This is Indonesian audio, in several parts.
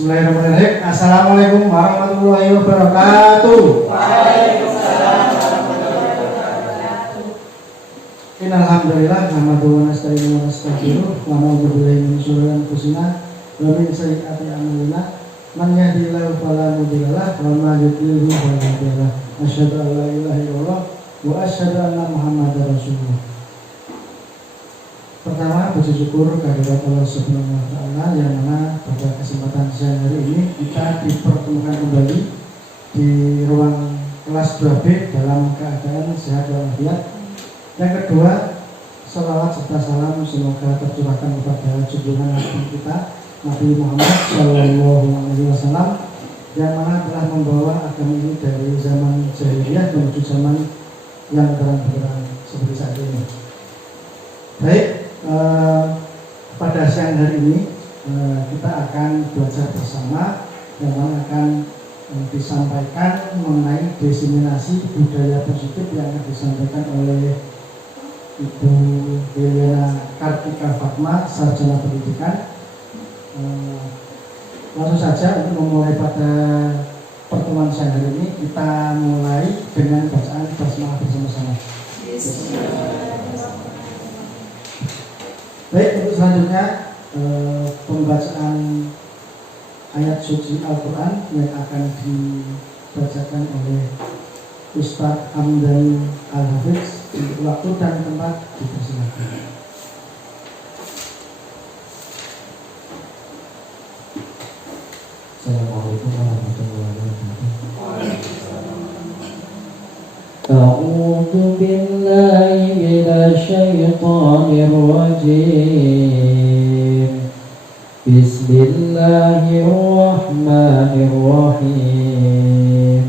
Bismillahirrahmanirrahim. Assalamualaikum warahmatullahi wabarakatuh. Waalaikumsalam warahmatullahi wabarakatuh. Innalhamdulillah nahmaduhu wa nasta'inuhu wa nastaghfiruh wa na'udzu billahi min shururi anfusina wa min sayyiati a'malina. Man yahdihillahu fala mudilla lahu wa man yudlil fala hadiya lahu. Asyhadu an la ilaha illallah wa asyhadu anna Muhammadar Rasulullah. Pertama, puji syukur kehadirat Allah Subhanahu wa taala yang mana pada kesempatan siang hari ini kita dipertemukan kembali di ruang kelas 2B dalam keadaan sehat walafiat. Yang kedua, salawat serta salam semoga tercurahkan kepada junjungan Nabi kita Nabi Muhammad SAW yang mana telah membawa agama ini dari zaman jahiliyah menuju zaman yang terang-benderang seperti saat ini. Baik. Pada siang hari ini kita akan belajar bersama yang akan disampaikan mengenai diseminasi budaya positif yang akan disampaikan oleh Ibu Helena Kartika Fatma, Sarjana Pendidikan. Langsung saja untuk memulai pada pertemuan siang hari ini kita mulai dengan bacaan basmalah bersama-sama. Baik, untuk selanjutnya pembacaan ayat suci Al-Quran yang akan dibacakan oleh Ustaz Hamdan Al-Hafiz. Untuk waktu dan tempat dipersilakan. Assalamualaikum warahmatullahi wabarakatuh. A'udzu billahi minasy syaithanir rajim. Bismillahirrahmanirrahim.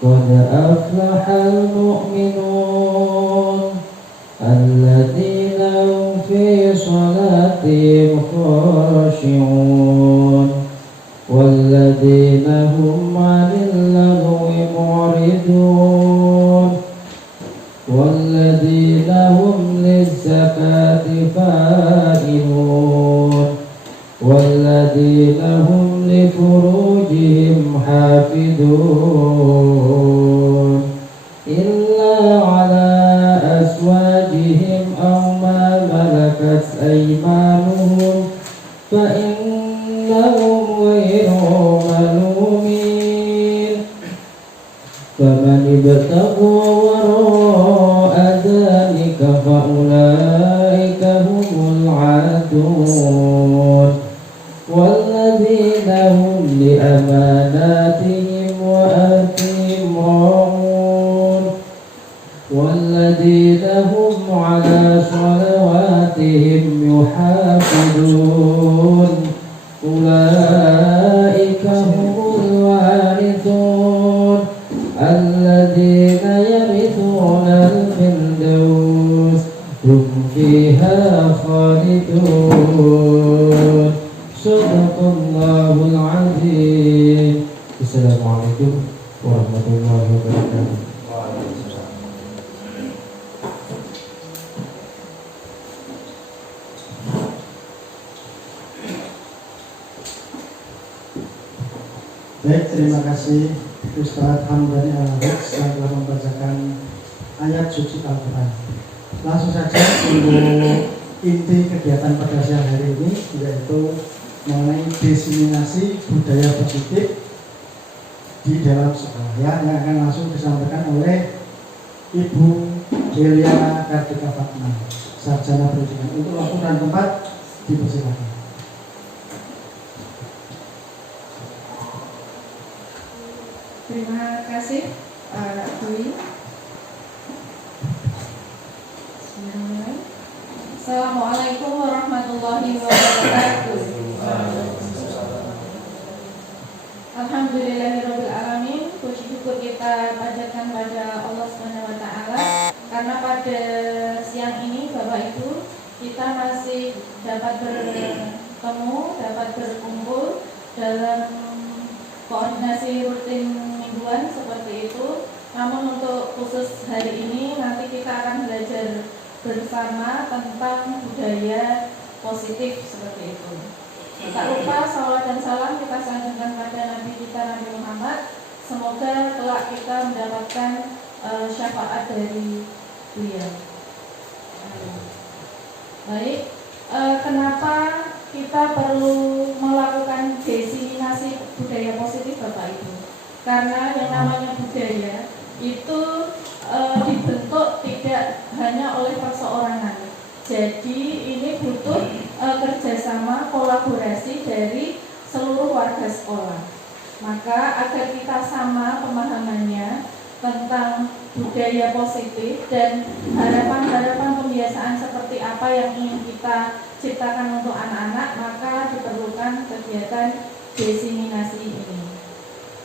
Qad aflahal mu'minun alladzina hum fi shalatihim khashi'un walladzina hum 'anil lagwi mu'ridun walladzina hum lizzakati fa'ilun walladzina hum li furujihim hafidun illa ala azwajihim aw ma malakat aymanuhum fa innahum ghayru malumin faman ibtagha wara'a dhalika fa ulaika humul 'adun walladzina hum li amanatihim wa ahdihim ra'un walladzina hum 'ala shalawatihim yuhafidun ulaika humul warithun alladzina yarithuna al-firdaus hum fiha khalidun. Sadaqallahul azim. Assalamualaikum warahmatullahi wabarakatuh. Baik, terima kasih Ustaz Hamdan Al-Hafiz yang telah membacakan ayat suci Al-Quran. Langsung saja untuk inti kegiatan pada siang hari ini yaitu mengenai diseminasi budaya positif di dalam sekolah yang akan langsung disampaikan oleh Ibu Helena Kartika Fatma, Sarjana Pendidikan. Untuk waktu dan tempat dipersilakan. Terima kasih Pak Dwi. Assalamualaikum warahmatullahi wabarakatuh. Alhamdulillahirabbil alamin. Puji syukur kita panjatkan pada Allah Subhanahu wa taala karena pada siang ini Bapak Ibu kita masih dapat bertemu, dapat berkumpul dalam koordinasi rutin mingguan seperti itu. Namun untuk khusus hari ini nanti kita akan belajar bersama tentang budaya positif seperti itu. Tak lupa salawat dan salam kita sanjungkan pada Nabi kita Nabi Muhammad. Semoga kelak kita mendapatkan syafaat dari beliau. Baik, kenapa kita perlu melakukan diseminasi budaya positif Bapak Ibu? Karena yang namanya budaya itu dibentuk tidak hanya oleh perseorangan. Jadi ini butuh kerjasama kolaborasi dari seluruh warga sekolah. Maka agar kita sama pemahamannya tentang budaya positif dan harapan-harapan pembiasaan seperti apa yang ingin kita ciptakan untuk anak-anak, maka diperlukan kegiatan diseminasi ini.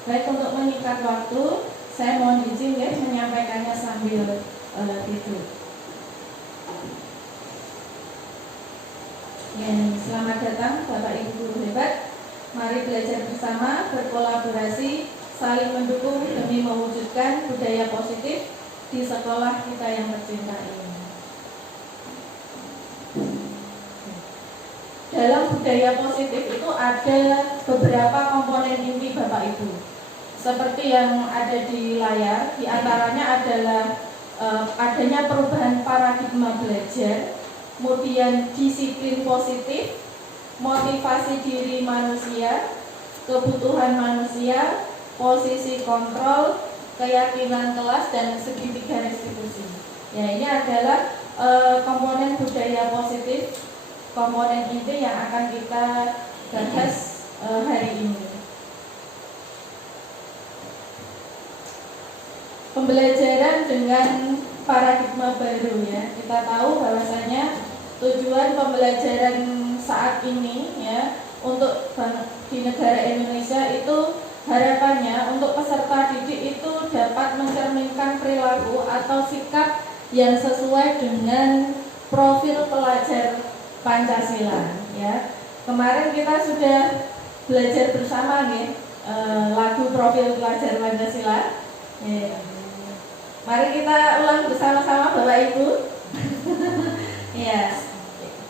Baik, untuk menyingkat waktu, saya mohon izin ya menyampaikannya sambil tidur. Selamat datang Bapak Ibu guru hebat. Mari belajar bersama, berkolaborasi, saling mendukung demi mewujudkan budaya positif di sekolah kita yang tercinta ini. Dalam budaya positif itu ada beberapa komponen inti Bapak Ibu. Seperti yang ada di layar, diantaranya adalah adanya perubahan paradigma belajar, kemudian disiplin positif, motivasi diri manusia, kebutuhan manusia, posisi kontrol, keyakinan kelas, dan segitiga restitusi. Ya, ini adalah komponen budaya positif, komponen inti yang akan kita bahas hari ini. Pembelajaran dengan paradigma baru ya. Kita tahu bahwasanya tujuan pembelajaran saat ini ya untuk di negara Indonesia itu harapannya untuk peserta didik itu dapat mencerminkan perilaku atau sikap yang sesuai dengan profil pelajar Pancasila ya. Kemarin kita sudah belajar bersama nih lagu profil pelajar Pancasila. Mari kita ulang bersama-sama Bapak Ibu. Ya,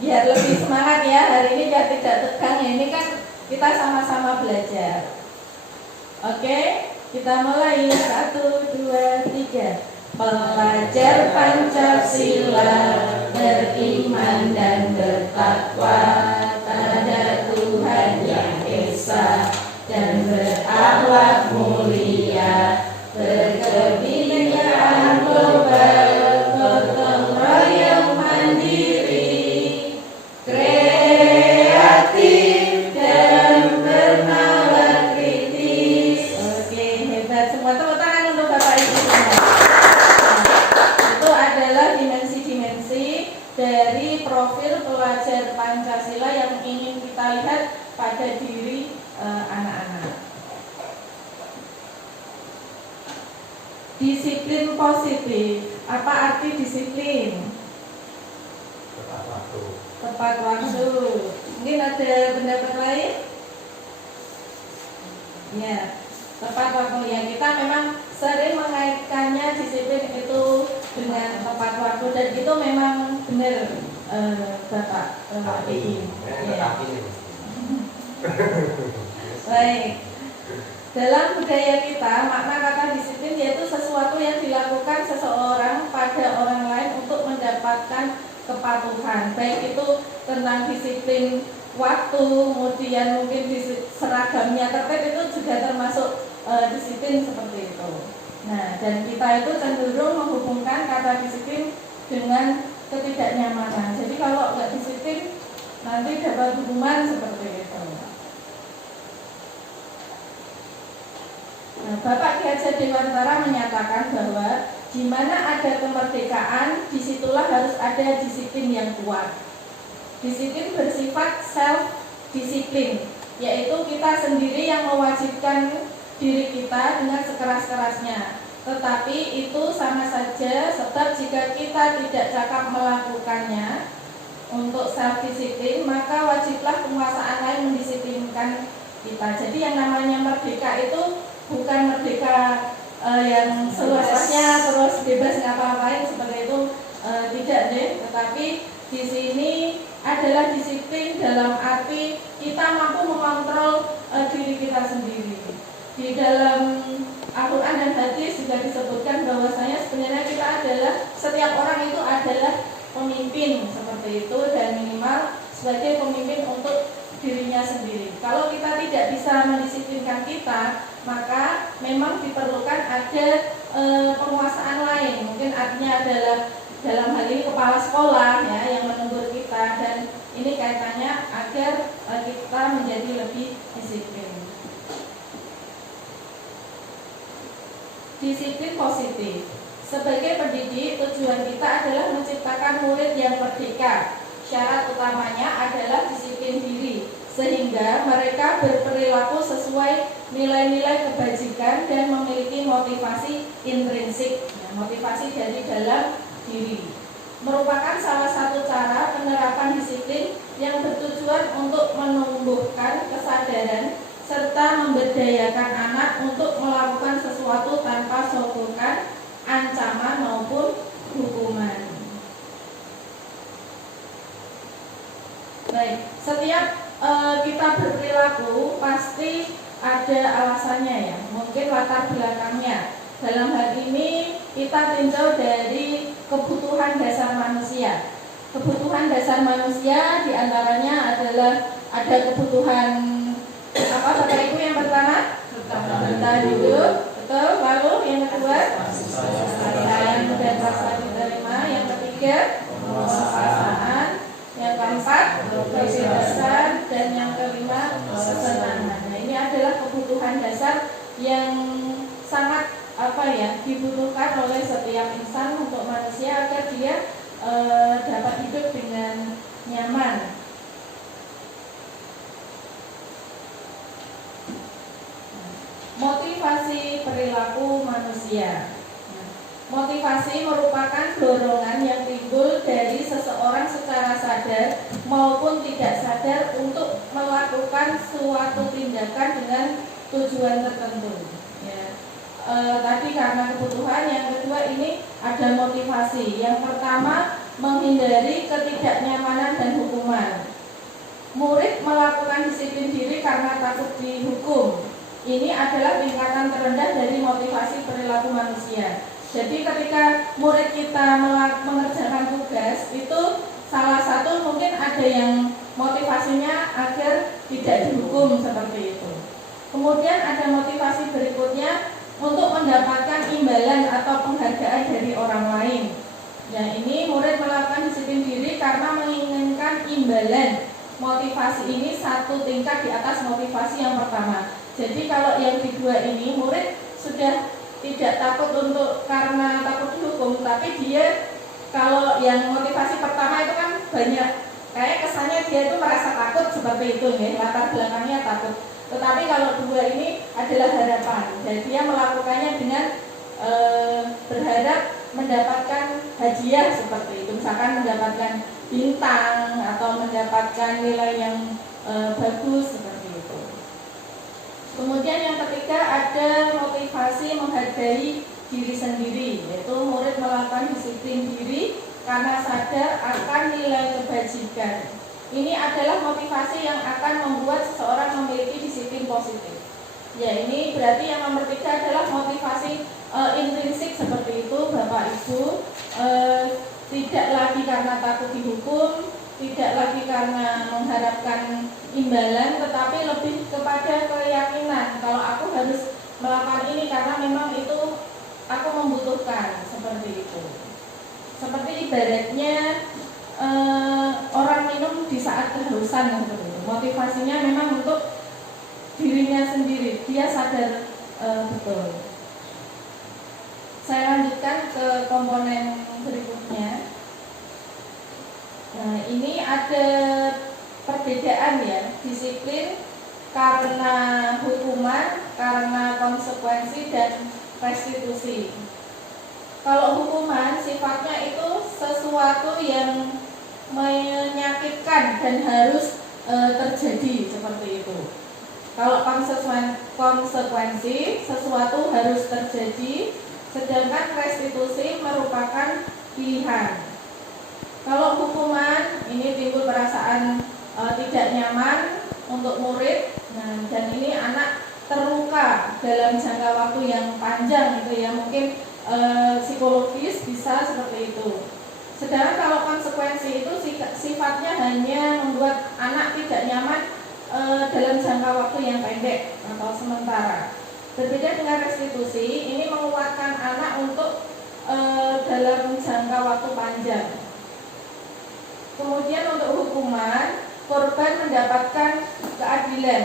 biar lebih semangat ya hari ini, biar tidak tegang ya. Ini kan kita sama-sama belajar. Oke, kita mulai 1, 2, 3. Pelajar Pancasila beriman dan bertakwa pada Tuhan Yang Esa dan berakhlak mulia, berkebinekaan global, gotong royong mandiri, kreatif dan bernalar kritis. Oke, hebat semua. Tepuk tangan untuk Bapak Ibu semua. Itu adalah dimensi-dimensi dari profil pelajar Pancasila yang ingin kita lihat pada diri anak-anak. Disiplin positif. Apa arti disiplin? Tepat waktu. Tepat waktu. Mungkin ada pendapat lain? Ya, tepat waktu. Ya, kita memang sering mengaitkannya disiplin itu dengan tepat waktu, dan itu memang benar Bapak Ibu. Ya. Baik. Dalam budaya kita, makna kata disiplin yaitu sesuatu yang dilakukan seseorang pada orang lain untuk mendapatkan kepatuhan. Baik itu tentang disiplin waktu, kemudian mungkin seragamnya tertib, itu juga termasuk disiplin seperti itu. Nah, dan kita itu cenderung menghubungkan kata disiplin dengan ketidaknyamanan. Jadi kalau nggak disiplin nanti dapat hukuman seperti itu. Nah, Bapak Ki Hajar Dewantara menyatakan bahwa di mana ada kemerdekaan, disitulah harus ada disiplin yang kuat. Disiplin bersifat self-disiplin, yaitu kita sendiri yang mewajibkan diri kita dengan sekeras-kerasnya. Tetapi itu sama saja, sebab jika kita tidak cakap melakukannya untuk self-disiplin, maka wajiblah penguasaan lain mendisiplinkan kita. Jadi yang namanya merdeka itu bukan merdeka yang seluas-luasnya terus bebas ngapa-ngapain seperti itu, tidak deh. Tetapi di sini adalah disiplin dalam arti kita mampu mengontrol diri kita sendiri. Di dalam Al-Quran dan hadis juga disebutkan bahwasanya sebenarnya kita adalah, setiap orang itu adalah pemimpin seperti itu, dan minimal sebagai pemimpin untuk dirinya sendiri. Kalau kita tidak bisa mendisiplinkan kita, maka memang diperlukan ada penguasaan lain. Mungkin artinya adalah dalam hal ini kepala sekolah ya yang menegur kita, dan ini kaitannya agar kita menjadi lebih disiplin. Disiplin positif. Sebagai pendidik, tujuan kita adalah menciptakan murid yang merdeka. Syarat utamanya adalah disiplin diri, sehingga mereka berperilaku sesuai nilai-nilai kebajikan dan memiliki motivasi intrinsik, motivasi dari dalam diri. Merupakan salah satu cara penerapan disiplin yang bertujuan untuk menumbuhkan kesadaran serta memberdayakan anak untuk melakukan sesuatu tanpa sokongkan, ancaman maupun hukuman. Baik, setiap kita berperilaku pasti ada alasannya ya, mungkin latar belakangnya. Dalam hal ini kita tinjau dari kebutuhan dasar manusia. Kebutuhan dasar manusia diantaranya adalah ada kebutuhan apa Bapak Ibu yang pertama? Bertahan hidup, betul. Lalu yang kedua, sayang dan rasa diterima. Yang ketiga, penguasaan. Yang keempat, kebebasan. Dan yang kelima, kesenangan. Nah, ini adalah kebutuhan dasar yang sangat dibutuhkan oleh setiap insan untuk manusia agar dia dapat hidup dengan nyaman. Motivasi perilaku manusia. Motivasi merupakan dorongan yang timbul dari seseorang secara sadar maupun tidak sadar untuk melakukan suatu tindakan dengan tujuan tertentu. Ya. Tadi karena kebutuhan, yang kedua ini ada motivasi. Yang pertama, menghindari ketidaknyamanan dan hukuman. Murid melakukan disiplin diri karena takut dihukum. Ini adalah tingkatan terendah dari motivasi perilaku manusia. Jadi ketika murid kita mengerjakan tugas, itu salah satu mungkin ada yang motivasinya agar tidak dihukum seperti itu. Kemudian ada motivasi berikutnya untuk mendapatkan imbalan atau penghargaan dari orang lain. Ya, ini murid melakukan disiplin diri karena menginginkan imbalan. Motivasi ini satu tingkat di atas motivasi yang pertama. Jadi kalau yang kedua ini murid sudah tidak takut untuk karena takut dihukum, tapi dia kalau yang motivasi pertama itu kan banyak kayak kesannya dia itu merasa takut seperti itu ya, latar belakangnya takut. Tetapi kalau dua ini adalah harapan, jadi dia melakukannya dengan berharap mendapatkan hadiah seperti itu, misalkan mendapatkan bintang atau mendapatkan nilai yang bagus seperti itu. Kemudian yang ketiga ada motivasi menghargai diri sendiri, yaitu murid melakukan disiplin diri karena sadar akan nilai kebajikan. Ini adalah motivasi yang akan membuat seseorang memiliki disiplin positif. Ya, ini berarti yang nomor 3 adalah motivasi intrinsik seperti itu, Bapak Ibu. Tidak lagi karena takut dihukum, tidak lagi karena mengharapkan imbalan, tetapi lebih kepada keyakinan kalau aku harus melakukan ini karena memang itu aku membutuhkan, seperti itu. Seperti ibaratnya orang minum di saat kehausan, seperti itu. Motivasinya memang untuk dirinya sendiri, dia sadar betul. Saya lanjutkan ke komponen berikutnya. Nah, ini ada perbedaan ya, disiplin karena hukuman, karena konsekuensi dan restitusi. Kalau hukuman sifatnya itu sesuatu yang menyakitkan dan harus terjadi seperti itu. Kalau konsekuensi sesuatu harus terjadi, sedangkan restitusi merupakan pilihan. Kalau hukuman ini timbul perasaan tidak nyaman untuk murid, nah, dan ini anak terluka dalam jangka waktu yang panjang gitu ya, mungkin psikologis bisa seperti itu. Sedangkan kalau konsekuensi itu sifatnya hanya membuat anak tidak nyaman dalam jangka waktu yang pendek atau sementara. Berbeda dengan restitusi, ini menguatkan anak untuk dalam jangka waktu panjang. Kemudian untuk hukuman, korban mendapatkan keadilan.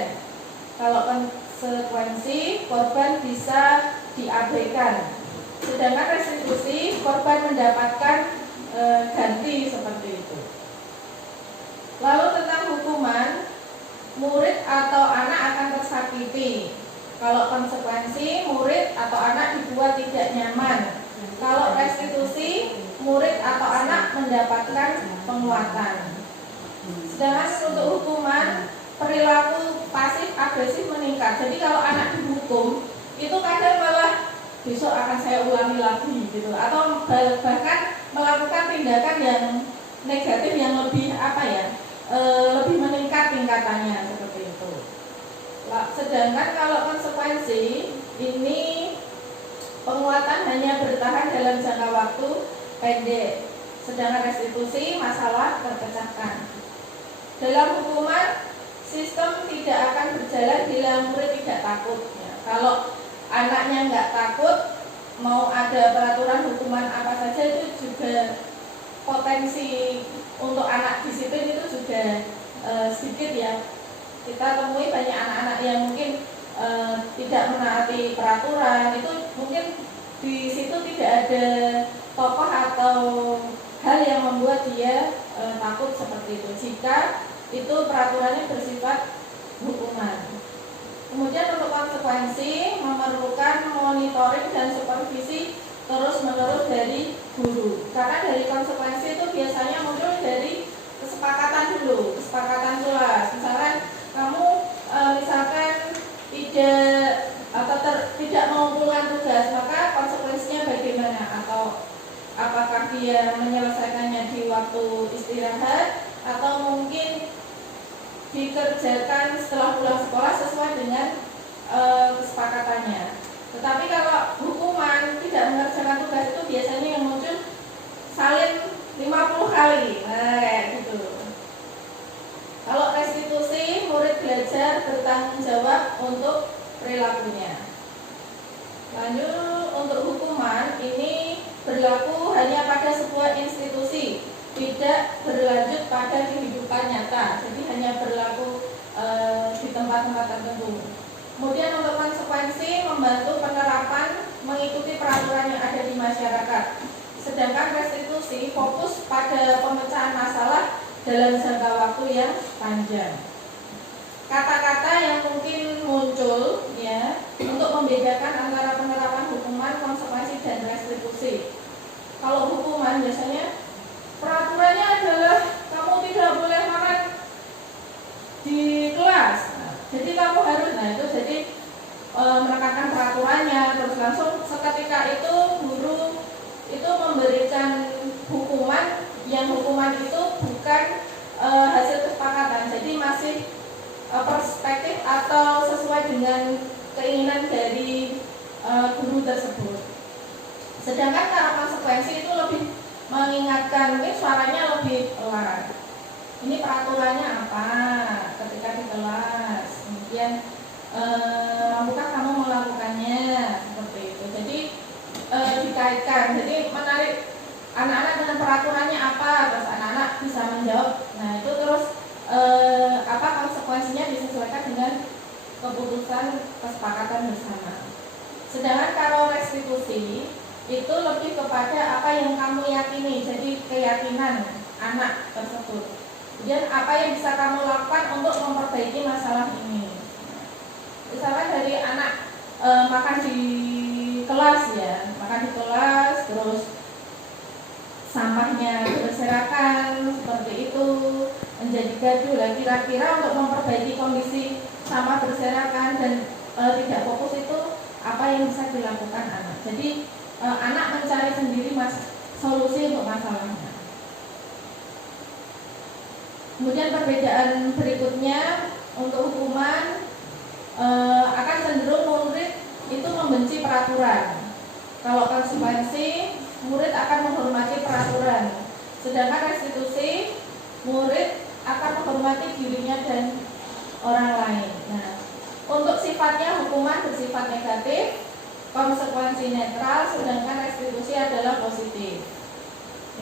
Kalau konsekuensi, korban bisa diabaikan. Sedangkan restitusi, korban mendapatkan ganti seperti itu. Lalu tentang hukuman, murid atau anak akan tersakiti. Kalau konsekuensi, murid atau anak dibuat tidak nyaman. Kalau restitusi, murid atau anak mendapatkan penguatan. Sedangkan untuk hukuman, perilaku pasif agresif meningkat. Jadi kalau anak dihukum, itu kadang malah besok akan saya ulangi lagi gitu, atau bahkan melakukan tindakan yang negatif yang lebih lebih meningkat tingkatannya seperti itu. Sedangkan kalau konsekuensi ini penguatan hanya bertahan dalam jangka waktu pendek, sedangkan restitusi masalah terpecahkan. Dalam hukuman, sistem tidak akan berjalan bila murid tidak takut. Ya, kalau anaknya nggak takut, mau ada peraturan hukuman apa saja itu juga potensi untuk anak disiplin itu juga sedikit ya. Kita temui banyak anak-anak yang mungkin tidak menaati peraturan, itu mungkin di situ tidak ada tokoh atau hal yang membuat dia takut seperti itu, jika itu peraturannya bersifat hukuman. Kemudian untuk konsekuensi memerlukan monitoring dan supervisi terus-menerus dari guru, karena dari konsekuensi itu biasanya muncul dari kesepakatan dulu, kesepakatan kelas. Misalkan kamu misalkan tidak mengumpulkan tugas, maka konsekuensinya bagaimana, atau apakah dia menyelesaikannya di waktu istirahat atau mungkin dikerjakan setelah pulang sekolah sesuai dengan kesepakatannya. Tetapi kalau hukuman tidak mengerjakan tugas itu biasanya yang muncul salin 50 kali, nah kayak gitu. Kalau restitusi, murid belajar bertanggung jawab untuk perilakunya. Lanjut, untuk hukuman ini berlaku hanya pada sebuah institusi, tidak berlanjut pada kehidupan nyata, jadi hanya berlaku di tempat-tempat tertentu. Kemudian untuk konsekuensi membantu penerapan mengikuti peraturan yang ada di masyarakat. Sedangkan restitusi fokus pada pemecahan masalah dalam jangka waktu yang panjang. Kata-kata yang mungkin muncul ya untuk membedakan antara penerapan hukuman, konsekuensi dan restitusi. Kalau hukuman biasanya peraturannya adalah kamu tidak boleh makan di kelas. Jadi kamu harus, itu jadi menekankan peraturannya, terus langsung seketika itu guru itu memberikan hukuman yang hukuman itu bukan hasil kesepakatan, jadi masih perspektif atau sesuai dengan keinginan dari guru tersebut. Sedangkan kalau konsekuensi itu lebih mengingatkan, mungkin suaranya lebih pelan. Ini peraturannya apa ketika di kelas, kemudian mampukah kamu melakukannya, seperti itu. Jadi dikaitkan, jadi menarik anak-anak dengan peraturannya apa, terus anak-anak bisa menjawab. Nah itu terus apa konsekuensinya disesuaikan dengan keputusan kesepakatan bersama. Sedangkan kalau restitusi itu lebih kepada apa yang kamu yakini, jadi keyakinan anak tersebut. Kemudian apa yang bisa kamu lakukan untuk memperbaiki masalah ini. Misalkan dari anak makan di kelas ya, makan di kelas terus sampahnya berserakan seperti itu, menjadi gaduh. Kira-kira untuk memperbaiki kondisi sampah berserakan dan tidak fokus itu apa yang bisa dilakukan anak. Jadi anak mencari sendiri solusi untuk masalahnya. Kemudian perbedaan berikutnya untuk hukuman akan cenderung murid itu membenci peraturan. Kalau konsekuensi, murid akan menghormati peraturan. Sedangkan restitusi, murid akan menghormati dirinya dan orang lain. Nah, untuk sifatnya hukuman bersifat negatif, konsekuensi netral, sedangkan restitusi adalah positif.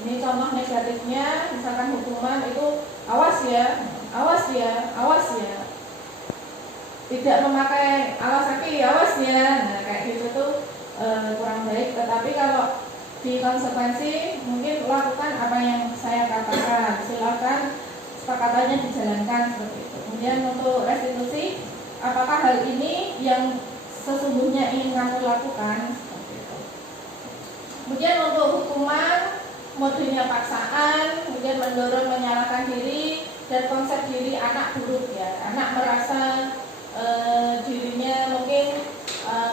Ini contoh negatifnya, misalkan hukuman itu awas ya, awas ya, awas ya. Tidak memakai alas kaki, awas ya. Nah, kayak gitu tuh kurang baik. Tetapi kalau di konsekuensi mungkin lakukan apa yang saya katakan, silakan kesepakatannya dijalankan seperti itu. Kemudian untuk restitusi, apakah hal ini yang sesungguhnya ingin kamu lakukan seperti itu. Kemudian untuk hukuman, modenya paksaan, kemudian mendorong menyalahkan diri, dan konsep diri anak buruk ya. Anak merasa dirinya mungkin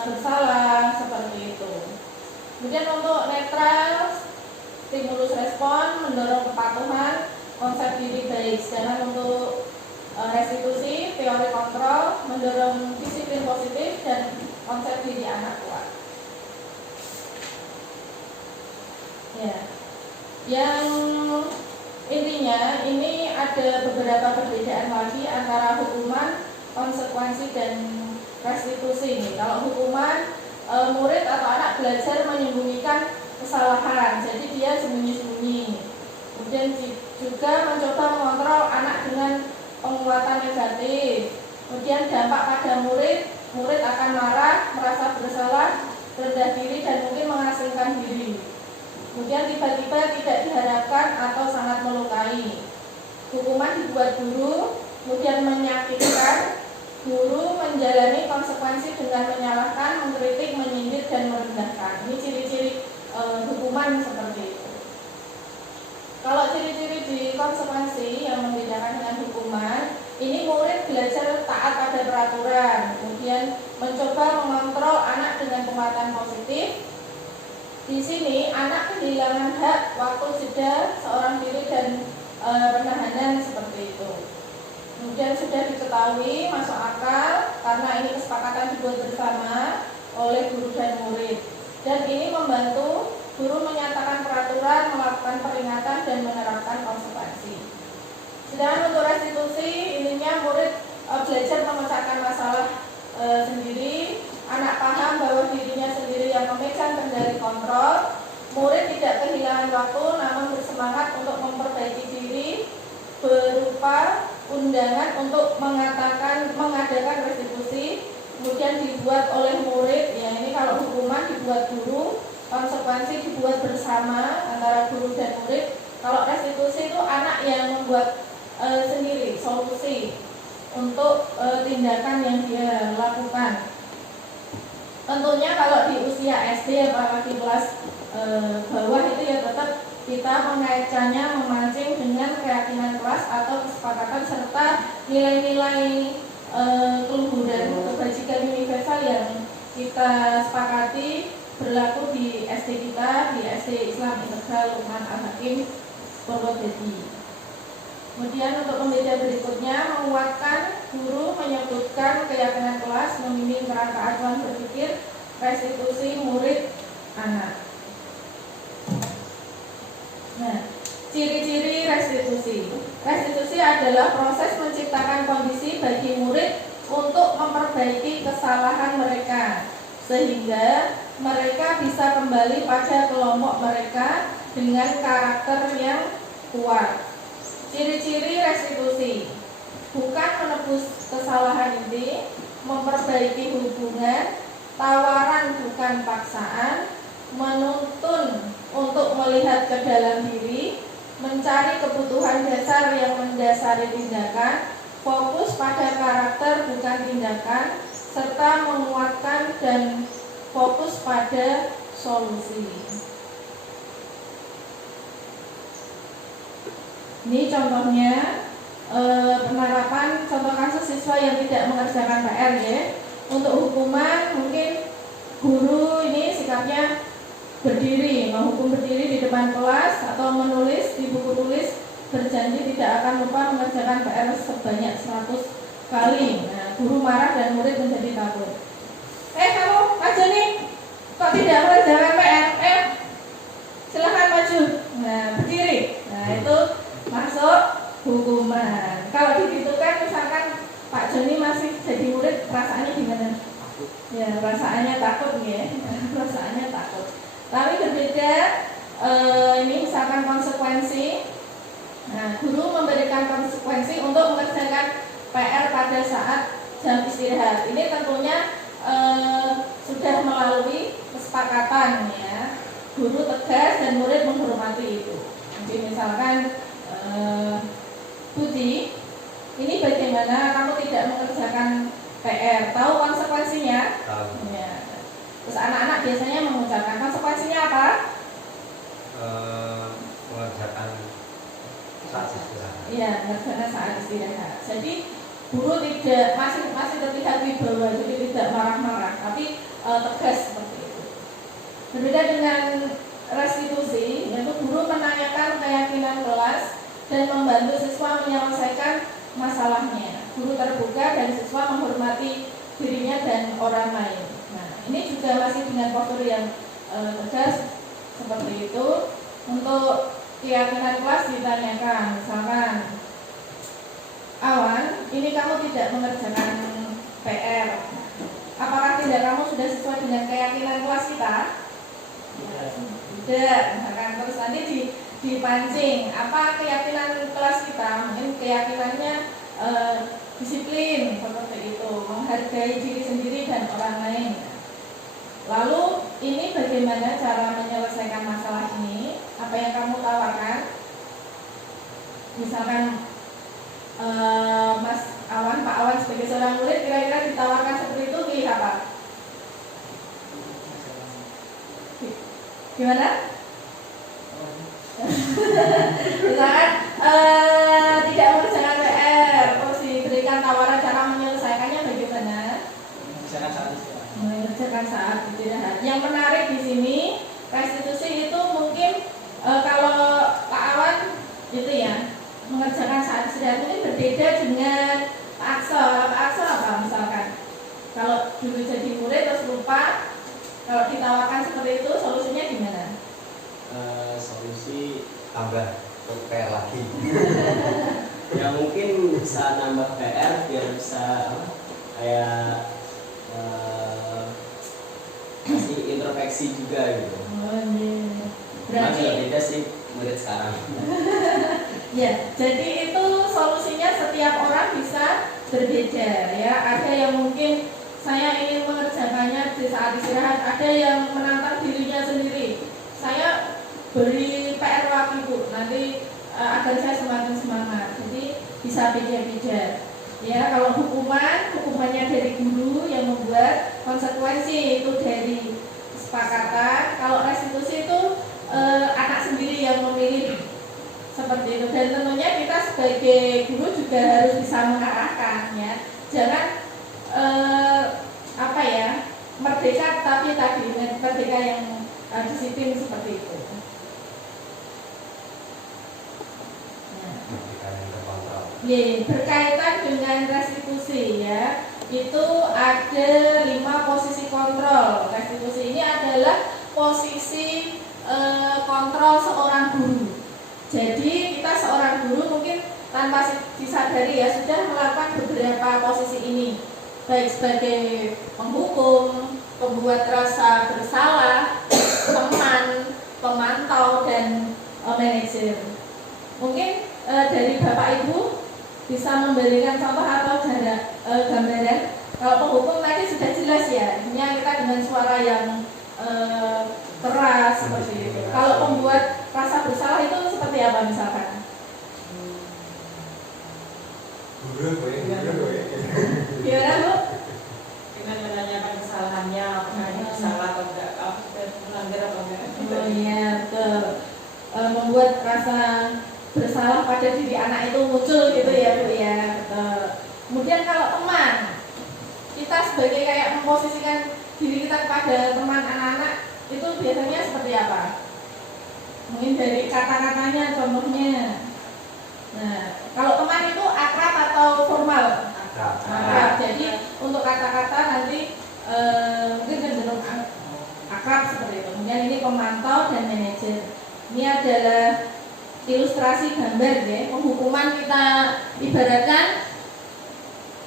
bersalah seperti itu. Kemudian untuk netral, stimulus respon, mendorong kepatuhan, konsep diri baik. Sedangkan untuk restitusi, teori kontrol, mendorong disiplin positif dan konsep diri anak kuat. Ya, yang intinya ini ada beberapa perbedaan lagi antara hukuman, konsekuensi dan restitusi ini. Kalau hukuman, murid atau anak belajar menyembunyikan kesalahan, jadi dia sembunyi-sembunyi. Kemudian juga mencoba mengontrol anak dengan penguatan negatif. Kemudian dampak pada murid akan marah, merasa bersalah, rendah diri dan mungkin mengasingkan diri. Kemudian tiba-tiba tidak diharapkan atau sangat melukai. Hukuman dibuat guru, kemudian menyakitkan. Guru menjalani konsekuensi dengan menyalahkan, mengkritik, menyindir, dan merendahkan. Ini ciri-ciri hukuman seperti itu. Kalau ciri-ciri di konsekuensi yang membedakan dengan hukuman, ini murid belajar taat pada peraturan, kemudian mencoba mengontrol anak dengan penguatan positif. Di sini anak kehilangan hak, waktu jeda, seorang diri dan penahanan seperti itu. Kemudian sudah diketahui, masuk akal karena ini kesepakatan dibuat bersama oleh guru dan murid. Dan ini membantu guru menyatakan peraturan, melakukan peringatan dan menerapkan konsekuensi. Sedangkan untuk restitusi, ininya murid belajar memecahkan masalah sendiri, anak paham bahwa dirinya sendiri yang memegang kendali kontrol, murid tidak kehilangan waktu namun bersemangat untuk memperbaiki diri berupa undangan untuk mengadakan restitusi, kemudian dibuat oleh murid. Ya, ini kalau hukuman dibuat guru, konsekuensi dibuat bersama antara guru dan murid. Kalau restitusi itu anak yang membuat sendiri solusi untuk tindakan yang dia lakukan. Tentunya kalau di usia SD apalagi kelas bawah itu ya tetap kita mengaitkannya memancing dengan keyakinan kelas atau kesepakatan serta nilai-nilai keluhuran kebajikan universal yang kita sepakati berlaku di SD kita, di SD Islam Integral Lukman Al-Hakim Purwodadi. Kemudian untuk pembeda berikutnya, menguatkan guru menyebutkan keyakinan kelas, membimbing kerangka acuan berpikir, restitusi murid anak. Nah, ciri-ciri restitusi. Restitusi adalah proses menciptakan kondisi bagi murid untuk memperbaiki kesalahan mereka, sehingga mereka bisa kembali pada kelompok mereka dengan karakter yang kuat. Ciri-ciri restitusi: bukan menebus kesalahan inti, memperbaiki hubungan, tawaran bukan paksaan, menuntun untuk melihat ke dalam diri, mencari kebutuhan dasar yang mendasari tindakan, fokus pada karakter bukan tindakan, serta menguatkan dan fokus pada solusi. Ini contohnya penerapan contoh kasus siswa yang tidak mengerjakan PR ya. Untuk hukuman mungkin guru ini sikapnya berdiri, menghukum berdiri di depan kelas atau menulis di buku tulis berjanji tidak akan lupa mengerjakan PR sebanyak 100 kali. Nah, guru marah dan murid menjadi takut. Kamu maju nih, kok tidak mengerjakan PR? Silahkan maju. Nah, berdiri. Nah, itu masuk hukuman. Kalau digitukan, misalkan Pak Joni masih jadi murid, perasaannya gimana? Ya, perasaannya takut ya. Perasaannya takut. Tapi berbeda, ini misalkan konsekuensi. Nah, guru memberikan konsekuensi untuk mengerjakan PR pada saat jam istirahat. Ini tentunya sudah melalui kesepakatan ya. Guru tegas dan murid menghormati itu. Jadi misalkan Budi, ini bagaimana kamu tidak mengerjakan PR? Tahu konsekuensinya? Tahu. Ya. Terus anak-anak biasanya mengucapkan konsekuensinya apa? Mengerjakan saat istirahat. Iya, mengerjakan saat istirahat. Jadi guru tidak masih terlihat wibawa, jadi tidak marah-marah, tapi tegas seperti itu. Berbeda dengan restitusi, yaitu guru menanyakan keyakinan kelas dan membantu siswa menyelesaikan masalahnya. Guru terbuka dan siswa menghormati dirinya dan orang lain. Nah, ini juga masih dengan postur yang tegas seperti itu. Untuk keyakinan kelas ditanyakan, misalkan Awan, ini kamu tidak mengerjakan PR. Apakah tidak kamu sudah sesuai dengan keyakinan kelas kita? Tidak. Misalkan terus nanti dipancing. Apa keyakinan kelas kita? Mungkin keyakinannya disiplin seperti itu, menghargai diri sendiri dan orang lain. Lalu ini bagaimana cara menyelesaikan masalah ini? Apa yang kamu tawarkan? Misalkan Mas Awan, Pak Awan sebagai seorang murid kira-kira ditawarkan seperti itu pilih apa? Gimana? Misalkan tidak mengerjakan PR, terus diberikan tawaran cara menyelesaikannya bagaimana? Mengerjakan saat istirahat. Yang menarik di sini restitusi itu mungkin kalau Pak Awan gitu ya, mengerjakan saat istirahat ini berbeda dengan Pak Aksel. Pak Aksel apa misalkan? Kalau dulu jadi murid terus lupa, kalau ditawarkan seperti itu solusinya gimana? Solusi Tambah PR lagi. ya mungkin bisa nambah PR biar bisa kayak kasih introspeksi juga gitu. Oh, iya. Berarti Berarti beda sih murid sekarang. ya, jadi itu solusinya setiap orang bisa berbeda ya. Ada yang mungkin saya ingin mengerjakannya di saat istirahat, ada yang menantang dirinya sendiri. Saya beri PR lagi Bu, nanti agar saya semakin semangat. Jadi bisa beda-beda. Ya, kalau hukumannya dari guru yang membuat, konsekuensi itu dari kesepakatan. Kalau restitusi itu anak sendiri yang memilih seperti itu. Dan tentunya kita sebagai guru juga harus bisa mengarahkan ya. Jangan merdeka tapi tadi merdeka yang disiplin seperti itu. Berkaitan dengan restitusi ya, itu ada 5 posisi kontrol. Restitusi ini adalah posisi kontrol seorang guru. Jadi kita seorang guru mungkin tanpa disadari ya sudah melakukan beberapa posisi ini, baik sebagai penghukum, pembuat rasa bersalah, teman, pemantau, dan manajer. Mungkin dari Bapak Ibu bisa memberikan contoh atau gambaran. Kalau penghukum tadi sudah jelas ya, artinya kita dengan suara yang keras seperti itu. Kalau pembuat rasa bersalah itu seperti apa misalkan? Gimana Bu? Dengan menanyakan kesalahannya, apakah ini salah atau enggak, apakah sudah melanggar atau enggak. Oh iya, betul. Membuat rasa bersalah pada diri anak itu muncul gitu ya Bu ya. Kemudian kalau teman, kita sebagai kayak memposisikan diri kita kepada teman anak-anak itu biasanya seperti apa? Mungkin dari kata-katanya contohnya. Nah, kalau teman itu akrab atau formal? Akrab. Jadi untuk kata-kata nanti mungkin cenderung akrab seperti itu. Kemudian ini pemantau dan manajer. Ini adalah ilustrasi gambar ya. Penghukuman kita ibaratkan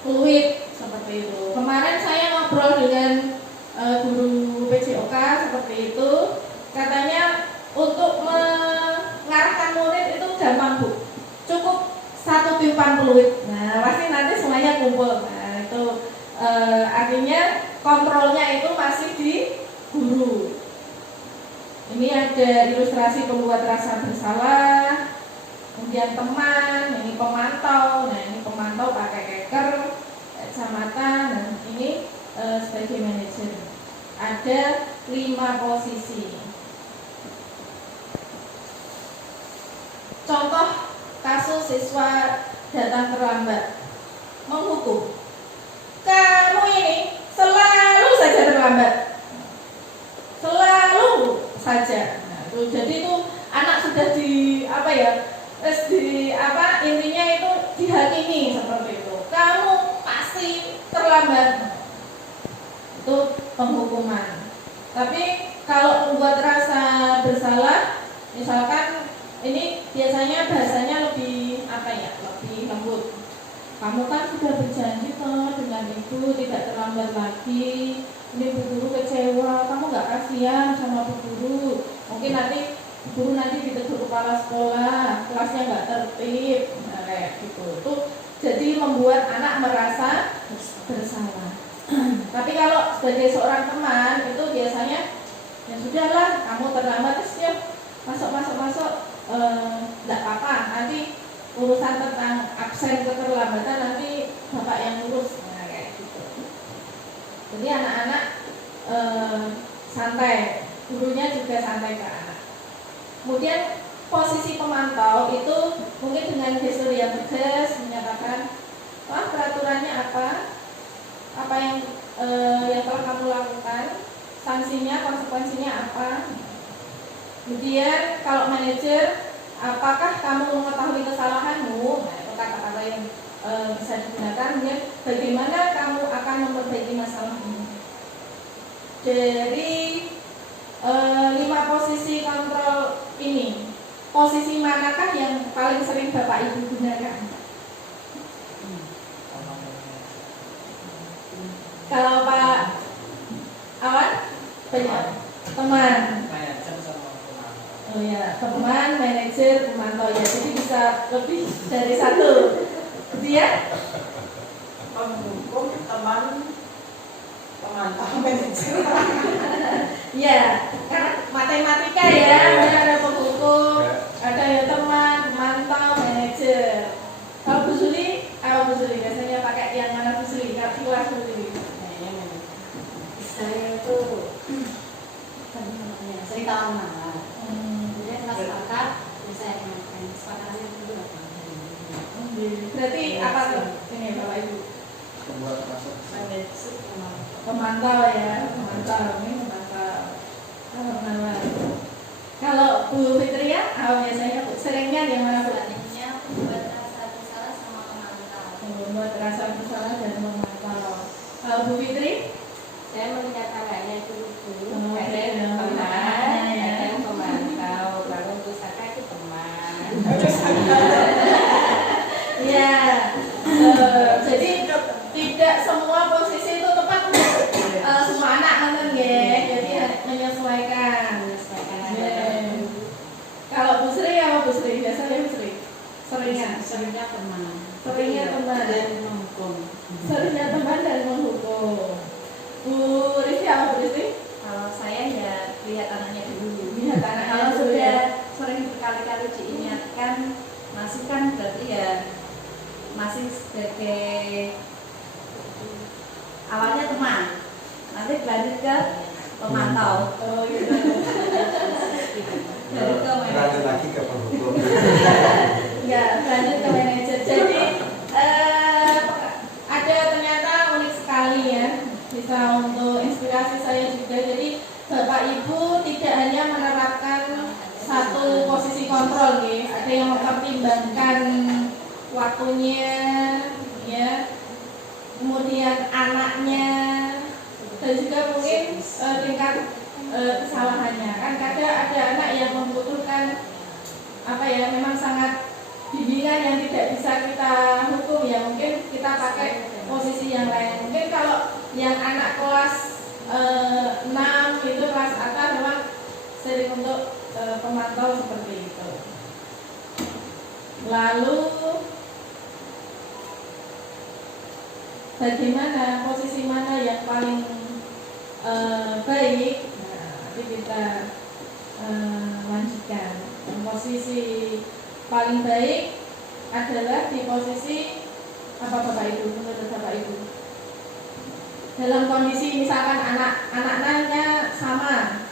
fluid seperti itu. Kemarin saya ngobrol dengan guru PJOK seperti itu. Katanya untuk mengarahkan murid itu gampang Bu. Cukup satu tiupan peluit. Nah, pasti nanti semuanya kumpul. Nah, itu artinya kontrolnya itu masih di guru. Ini ada ilustrasi pembuat rasa bersalah, kemudian teman, ini pemantau. Nah, ini pemantau pakai keker, kacamata. Nah, ini sebagai manajer. Ada 5 posisi. Contoh kasus siswa datang terlambat, menghukum. Kamu ini selalu saja terlambat, selalu saja. Nah, itu, jadi itu anak sudah intinya itu dihakimi seperti itu. Kamu pasti terlambat. Itu penghukuman. Tapi kalau membuat rasa bersalah, misalkan ini biasanya bahasanya lebih lebih lembut. Kamu kan sudah berjanji toh dengan ibu tidak terlambat lagi. Ini bu guru kecewa, kamu nggak kasihan sama bu guru. Mungkin nanti guru ditegur kepala sekolah, kelasnya nggak tertib, nah, kayak gitu. Tuh jadi membuat anak merasa bersalah. Tapi kalau sebagai seorang teman itu biasanya ya sudahlah, kamu terlambat terus ya masuk, nggak apa-apa. Nanti urusan tentang absen keterlambatan nanti bapak yang ngurus, nah, kayak gitu. Jadi anak-anak santai, gurunya juga santai ke anak. Kemudian posisi pemantau itu mungkin dengan gestur yang tegas menyatakan, wah peraturannya apa yang telah kamu lakukan, sanksinya, konsekuensinya apa. Kemudian kalau manajer, apakah kamu mengetahui kesalahanmu? Nah, itu kata-kata yang bisa digunakan. Kemudian bagaimana kamu akan memperbaiki masalah ini? Dari 5 posisi kontrol ini, posisi manakah yang paling sering Bapak Ibu gunakan? Kalau Pak Awan, banyak teman. Oh ya, teman, manajer, pemantau ya. Jadi bisa lebih dari satu. Gitu ya? Penghukum, teman, pemantau, manajer. Ya, karena matematika ya. Ada penghukum, ada ya teman, pemantau, manajer. Kalau Bu Suli, biasanya pakai yang mana Bu Suli? Kelas Bu Suli. Saya itu sering tahu nama. Kemudian kita sepakat, saya kenalkan sepakatannya itu apa? Berarti apa tuh? Ini Bapak Ibu. Pemantau ya, pemantau ini pemantau. Kalau Bu Fitria, biasanya seringnya di mana Bu? Membuat rasa bersalah sama pemantau. Membuat rasa bersalah dan memantau. Kalau Bu Fitri? Saya melihat anaknya itu lucu, Kadang pemantau, kalau untuk Saka itu teman. Ya, jadi tidak semua posisi itu tepat untuk semua anak kan ya. Jadi menyesuaikan. Kalau Bu Sri apa Bu Sri? Biasanya Bu Sri? Seringnya teman. Seringnya teman dan menghukum. Seringnya teman dan menghukum. Bu Rizky apa Bu Rizky? Kalau saya ya lihat anaknya dulu. Lihat anaknya Kalau dulu sudah ya. sering berkali-kali diingatkan, masih kan berarti ya masih sebagai awalnya teman, nanti berlanjut ke pemantau. Oh gitu. Dari ke Lanjut manajer. lagi ke penghukum. Enggak, lanjut ke manajer. Jadi ada ternyata unik sekali ya. Bisa untuk inspirasi saya juga. Jadi Bapak Ibu tidak hanya menerapkan satu posisi kontrol, ada yang mempertimbangkan waktunya, ya, kemudian anaknya, dan juga mungkin tingkat kesalahannya. Kan kadang ada anak yang membutuhkan memang sangat bimbingan yang tidak bisa kita hukum, ya mungkin kita pakai posisi yang lain. Mungkin kalau yang anak kelas 6 itu kelas atas memang sering untuk pemantau seperti itu. Lalu bagaimana posisi mana yang paling baik? Nah, nanti kita lanjutkan. Dan posisi paling baik adalah di posisi apa Bapak Ibu? Menurut Bapak Ibu? Dalam kondisi misalkan anak-anaknya sama,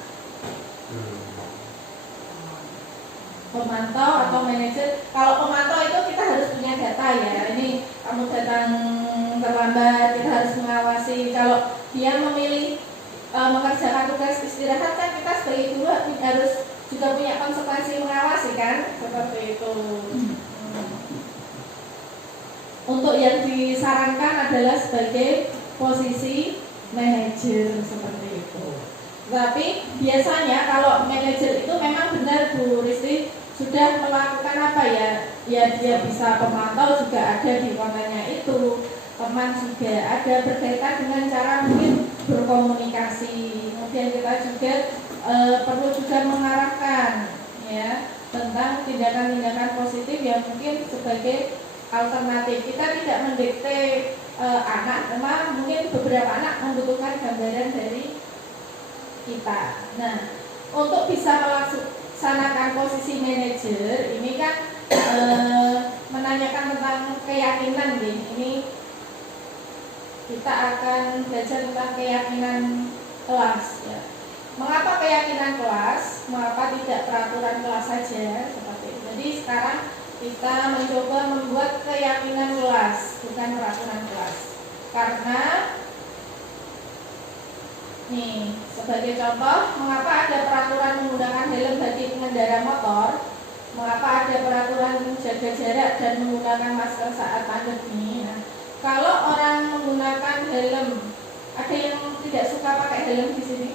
pemantau atau manajer. Kalau pemantau itu kita harus punya data ya. Ini kamu datang terlambat, kita harus mengawasi. Kalau dia memilih mengerjakan tugas istirahat, kan kita sebagai guru harus juga punya konsekuensi mengawasi kan, seperti itu. Untuk yang disarankan adalah sebagai posisi manajer seperti itu. Tapi biasanya kalau manajer itu memang benar Bu Risti sudah melakukan apa ya? Ya dia bisa pemantau juga ada di kontennya itu. Teman juga ada berkaitan dengan cara mungkin berkomunikasi. Kemudian kita juga perlu juga mengarahkan ya tentang tindakan-tindakan positif yang mungkin sebagai alternatif. Kita tidak mendikte anak, memang mungkin beberapa anak membutuhkan gambaran dari kita. Nah, untuk bisa melaksanakan posisi manajer ini kan menanyakan tentang keyakinan nih. Ini kita akan belajar tentang keyakinan kelas ya. Mengapa keyakinan kelas? Mengapa tidak peraturan kelas saja seperti itu. Jadi sekarang kita mencoba membuat keyakinan kelas, bukan peraturan kelas. Karena nih, sebagai contoh, mengapa ada peraturan menggunakan helm bagi pengendara motor? Mengapa ada peraturan jaga jarak dan menggunakan masker saat pandemi? Nah, kalau orang menggunakan helm, ada yang tidak suka pakai helm di sini?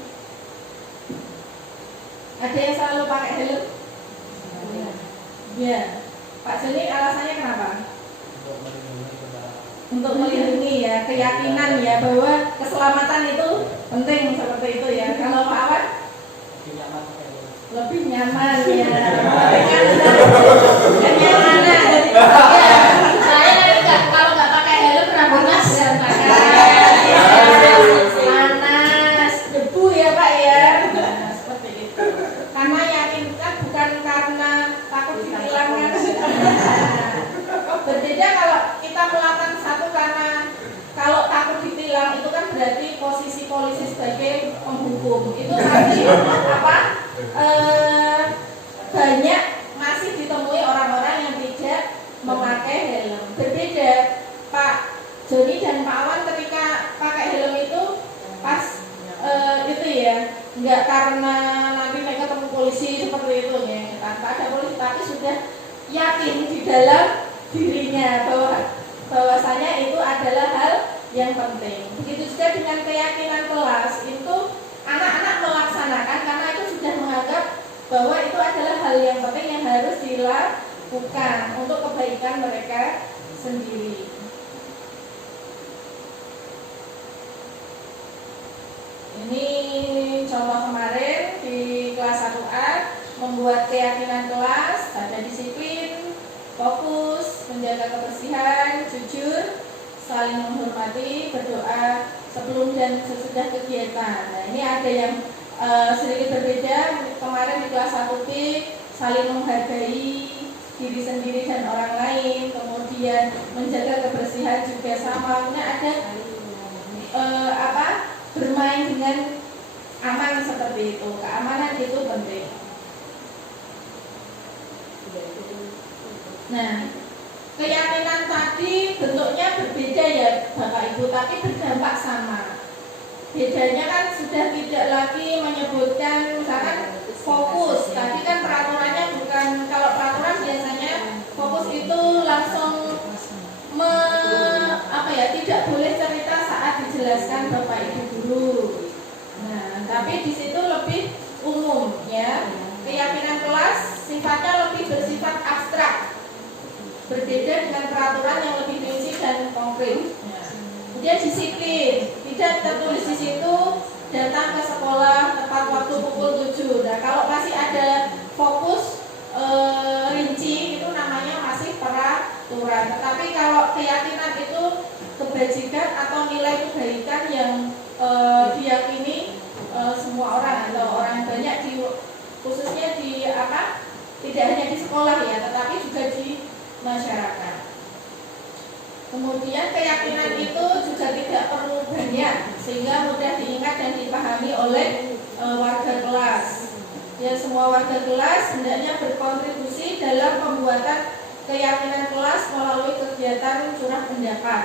Ada yang selalu pakai helm? Ya. Pak Joni, alasannya kenapa? Untuk melindungi ya, keyakinan ya bahwa keselamatan itu penting seperti itu ya. Kalau Pak Awan lebih nyaman ya. Kenyamanan. Saya nanti kalau nggak pakai helm rambutnya panas, debu ya Pak ya. Nah, seperti itu. Karena yakin kan bukan karena takut ditilang kan. Berbeda kalau kita melakukan satu karena kalau takut ditilang itu kan berarti posisi polisi sebagai penghukum itu masih banyak masih ditemui orang-orang yang tidak memakai helm. Berbeda Pak Joni dan Pak Awan ketika pakai helm itu pas itu ya nggak karena nanti mereka ketemu polisi seperti itu ya tanpa ada polisi, tapi sudah yakin di dalam dirinya bahwasanya itu adalah hal yang penting. Begitu juga dengan keyakinan kelas, itu anak-anak melaksanakan karena itu sudah menganggap bahwa itu adalah hal yang penting yang harus dilakukan untuk kebaikan mereka sendiri. Ini contoh kemarin di kelas 1A membuat keyakinan kelas, ada disiplin, fokus, menjaga kebersihan, jujur, saling menghormati, berdoa sebelum dan sesudah kegiatan. Nah, ini ada yang sedikit berbeda. Kemarin di kelas 1B saling menghargai diri sendiri dan orang lain, kemudian menjaga kebersihan juga sama. Ini ada bermain dengan aman seperti itu. Keamanan itu penting. Nah, keyakinan tadi bentuknya berbeda ya Bapak Ibu, tapi berdampak sama. Bedanya kan sudah tidak lagi menyebutkan misalkan fokus. Tadi kan peraturannya bukan, kalau peraturan biasanya fokus itu langsung ya tidak boleh cerita saat dijelaskan Bapak Ibu guru. Nah, tapi di situ lebih umum ya. Keyakinan kelas sifatnya lebih bersifat abstrak, berbeda dengan peraturan yang lebih rinci dan konkret. Kemudian disiplin, tidak tertulis di situ datang ke sekolah tepat waktu pukul 7. Nah, kalau masih ada fokus rinci itu namanya masih peraturan. Tetapi kalau keyakinan itu kebajikan atau nilai kebaikan yang diyakini semua orang atau orang banyak khususnya di tidak hanya di sekolah ya, tetapi juga di masyarakat. Kemudian keyakinan itu juga tidak perlu banyak sehingga mudah diingat dan dipahami oleh warga kelas. Ya, semua warga kelas hendaknya berkontribusi dalam pembuatan keyakinan kelas melalui kegiatan curah pendapat.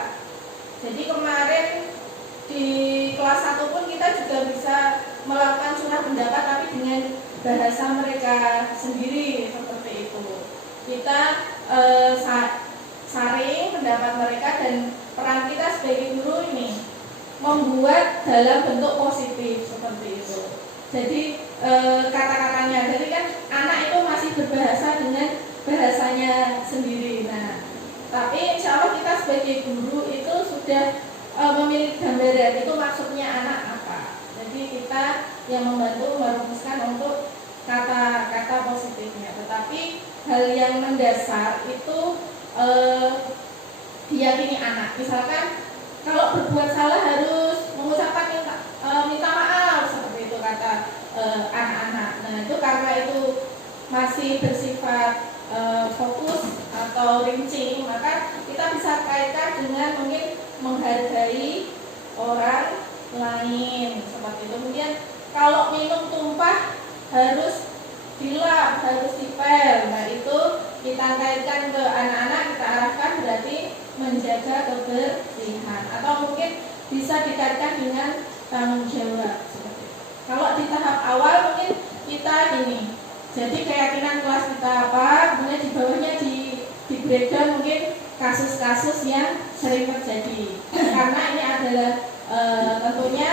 Jadi kemarin di kelas 1 pun kita juga bisa melakukan curah pendapat tapi dengan bahasa mereka sendiri seperti itu. Kita saring pendapat mereka dan peran kita sebagai guru ini membuat dalam bentuk positif seperti itu. Jadi kata-katanya, jadi kan anak itu masih berbahasa dengan bahasanya sendiri. Nah, tapi insya Allah kita sebagai guru itu sudah memiliki gambaran itu maksudnya anak apa. Jadi kita yang membantu merumuskan untuk kata-kata positifnya. Tetapi hal yang mendasar itu diyakini anak. Misalkan kalau berbuat salah harus mengucapkan minta maaf seperti itu kata anak-anak. Nah, itu karena itu masih bersifat fokus atau rinci, maka kita bisa kaitkan dengan mungkin menghargai orang lain seperti itu. Kemudian kalau minum tumpah harus dilap, harus dipel. Nah, itu kita kaitkan ke anak-anak, kita arahkan berarti menjaga kebersihan atau mungkin bisa dikaitkan dengan tanggung jawab seperti itu. Kalau di tahap awal mungkin kita ini, jadi keyakinan kelas kita apa, kemudian di bawahnya di breakdown mungkin kasus-kasus yang sering terjadi. Karena ini adalah tentunya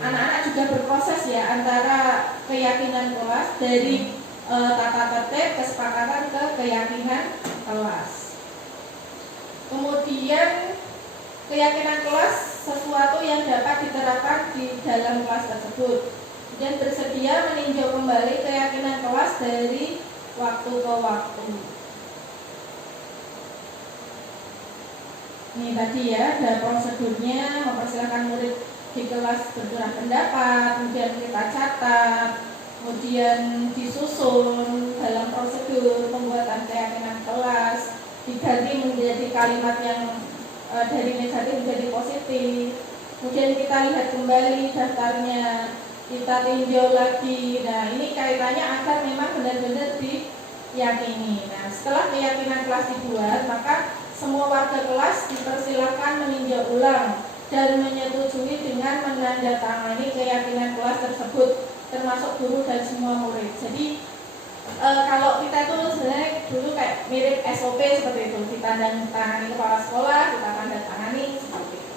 anak-anak juga berproses ya antara keyakinan kelas dari tata tertib, kesepakatan ke keyakinan kelas. Kemudian keyakinan kelas sesuatu yang dapat diterapkan di dalam kelas tersebut dan bersedia meninjau kembali keyakinan kelas dari waktu ke waktu. Ini tadi ya, ada prosedurnya, mempersilakan murid di kelas bercurah pendapat, kemudian kita catat, kemudian disusun dalam prosedur pembuatan keyakinan kelas, diganti menjadi kalimat yang dari negatif menjadi positif. Kemudian kita lihat kembali daftarnya, kita tinjau lagi. Nah, ini kaitannya agar memang benar-benar diyakini. Nah, setelah keyakinan kelas dibuat, maka semua warga kelas dipersilakan meninjau ulang dan menyetujui dengan menandatangani keyakinan kelas tersebut, termasuk guru dan semua murid. Jadi kalau kita itu sebenarnya dulu kayak mirip SOP seperti itu, ditandangani kepala sekolah, kita tanda tangani seperti itu.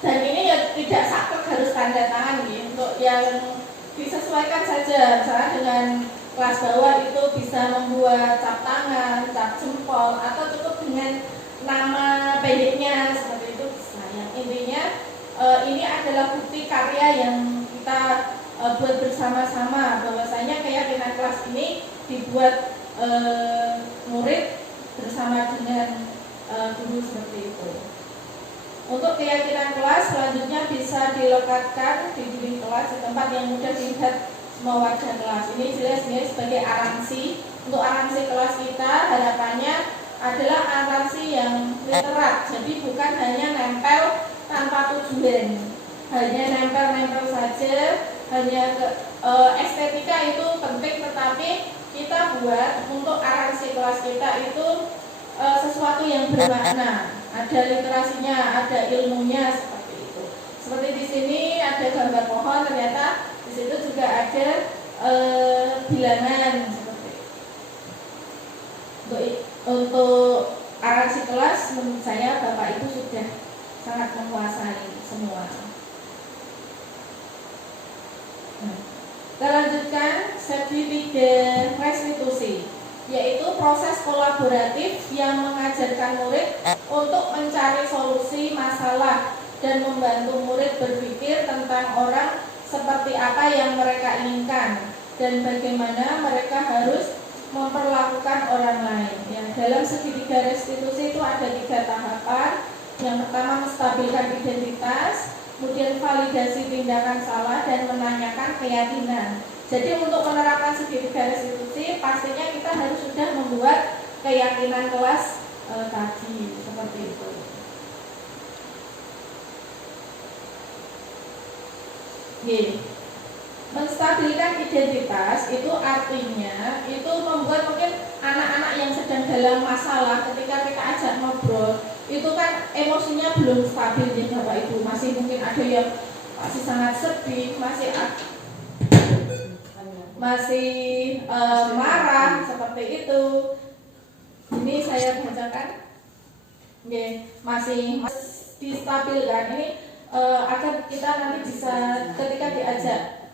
Dan ini ya tidak saklek harus tanda tangan gitu, untuk yang disesuaikan saja. Misalnya dengan kelas bawah itu bisa membuat cap tangan, cap jempol, atau cukup dengan nama pendeknya seperti itu bisa. Yang intinya ini adalah bukti karya yang kita buat bersama-sama, bahwasanya keyakinan kelas ini dibuat murid bersama dengan guru seperti itu. Untuk keyakinan kelas selanjutnya bisa dilekatkan di dinding kelas di tempat yang mudah dilihat semua warga kelas. Ini jelas-jelas sebagai aransi. Untuk aransi kelas kita harapannya adalah aransi yang literat, jadi bukan hanya nempel tanpa tujuan, hanya nempel-nempel saja, hanya estetika itu penting, tetapi kita buat untuk aransi kelas kita itu sesuatu yang bermakna, ada literasinya, ada ilmunya seperti itu. Seperti di sini ada gambar pohon, ternyata di situ juga ada bilangan seperti itu. Untuk arasi kelas menurut saya Bapak itu sudah sangat menguasai semua. Nah, kita lanjutkan sertifikat restitusi, yaitu proses kolaboratif yang mengajarkan murid untuk mencari solusi masalah dan membantu murid berpikir tentang orang seperti apa yang mereka inginkan dan bagaimana mereka harus memperlakukan orang lain. Ya, dalam segitiga restitusi itu ada 3 tahapan. Yang pertama menstabilkan identitas, kemudian validasi tindakan salah dan menanyakan keyakinan. Jadi untuk menerapkan segitiga restitusi pastinya kita harus sudah membuat keyakinan kelas tadi seperti itu. Menstabilkan identitas itu artinya itu membuat mungkin anak-anak yang sedang dalam masalah ketika kita ajak ngobrol itu kan emosinya belum stabil ya Bapak Ibu, masih mungkin ada yang masih sangat sedih, masih marah seperti itu. Ini saya bacakan, masih distabilkan ini agar kita nanti bisa ketika diajak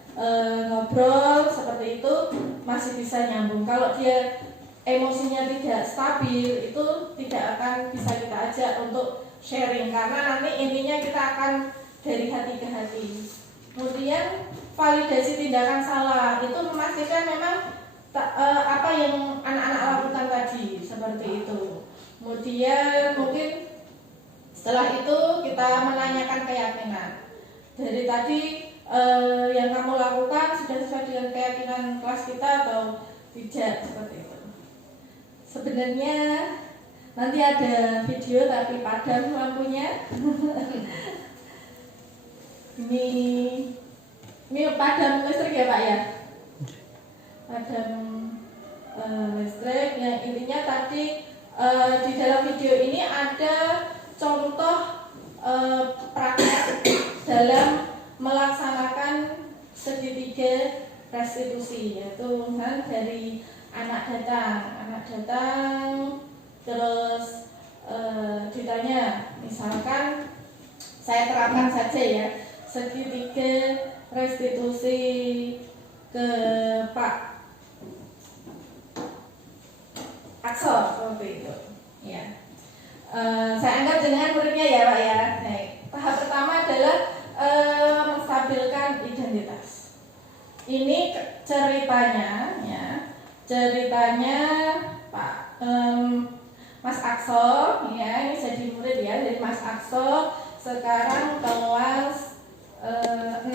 ngobrol seperti itu masih bisa nyambung. Kalau dia emosinya tidak stabil itu tidak akan bisa kita ajak untuk sharing karena nanti intinya kita akan dari hati ke hati. Kemudian validasi tindakan salah itu memastikan memang apa yang anak-anak lakukan tadi seperti itu. Kemudian mungkin setelah itu kita menanyakan keyakinan. Dari tadi yang kamu lakukan sudah sesuai dengan keyakinan kelas kita atau tidak seperti itu. Sebenarnya nanti ada video tapi padam lampunya. Ini padam listrik ya Pak ya? Padam listrik. Yang intinya tadi di dalam video ini ada contoh praktek dalam melaksanakan segitiga restitusi, yaitu misalnya dari anak datang terus ditanya, misalkan saya terapkan saja ya segitiga restitusi ke Pak Aksel seperti itu ya. Saya anggap dengan muridnya ya Pak ya. Nah, tahap pertama adalah menstabilkan identitas. Ini ceritanya ya. Ceritanya Pak Mas Aksel ya, ini jadi murid ya dari Mas Aksel sekarang kelas 6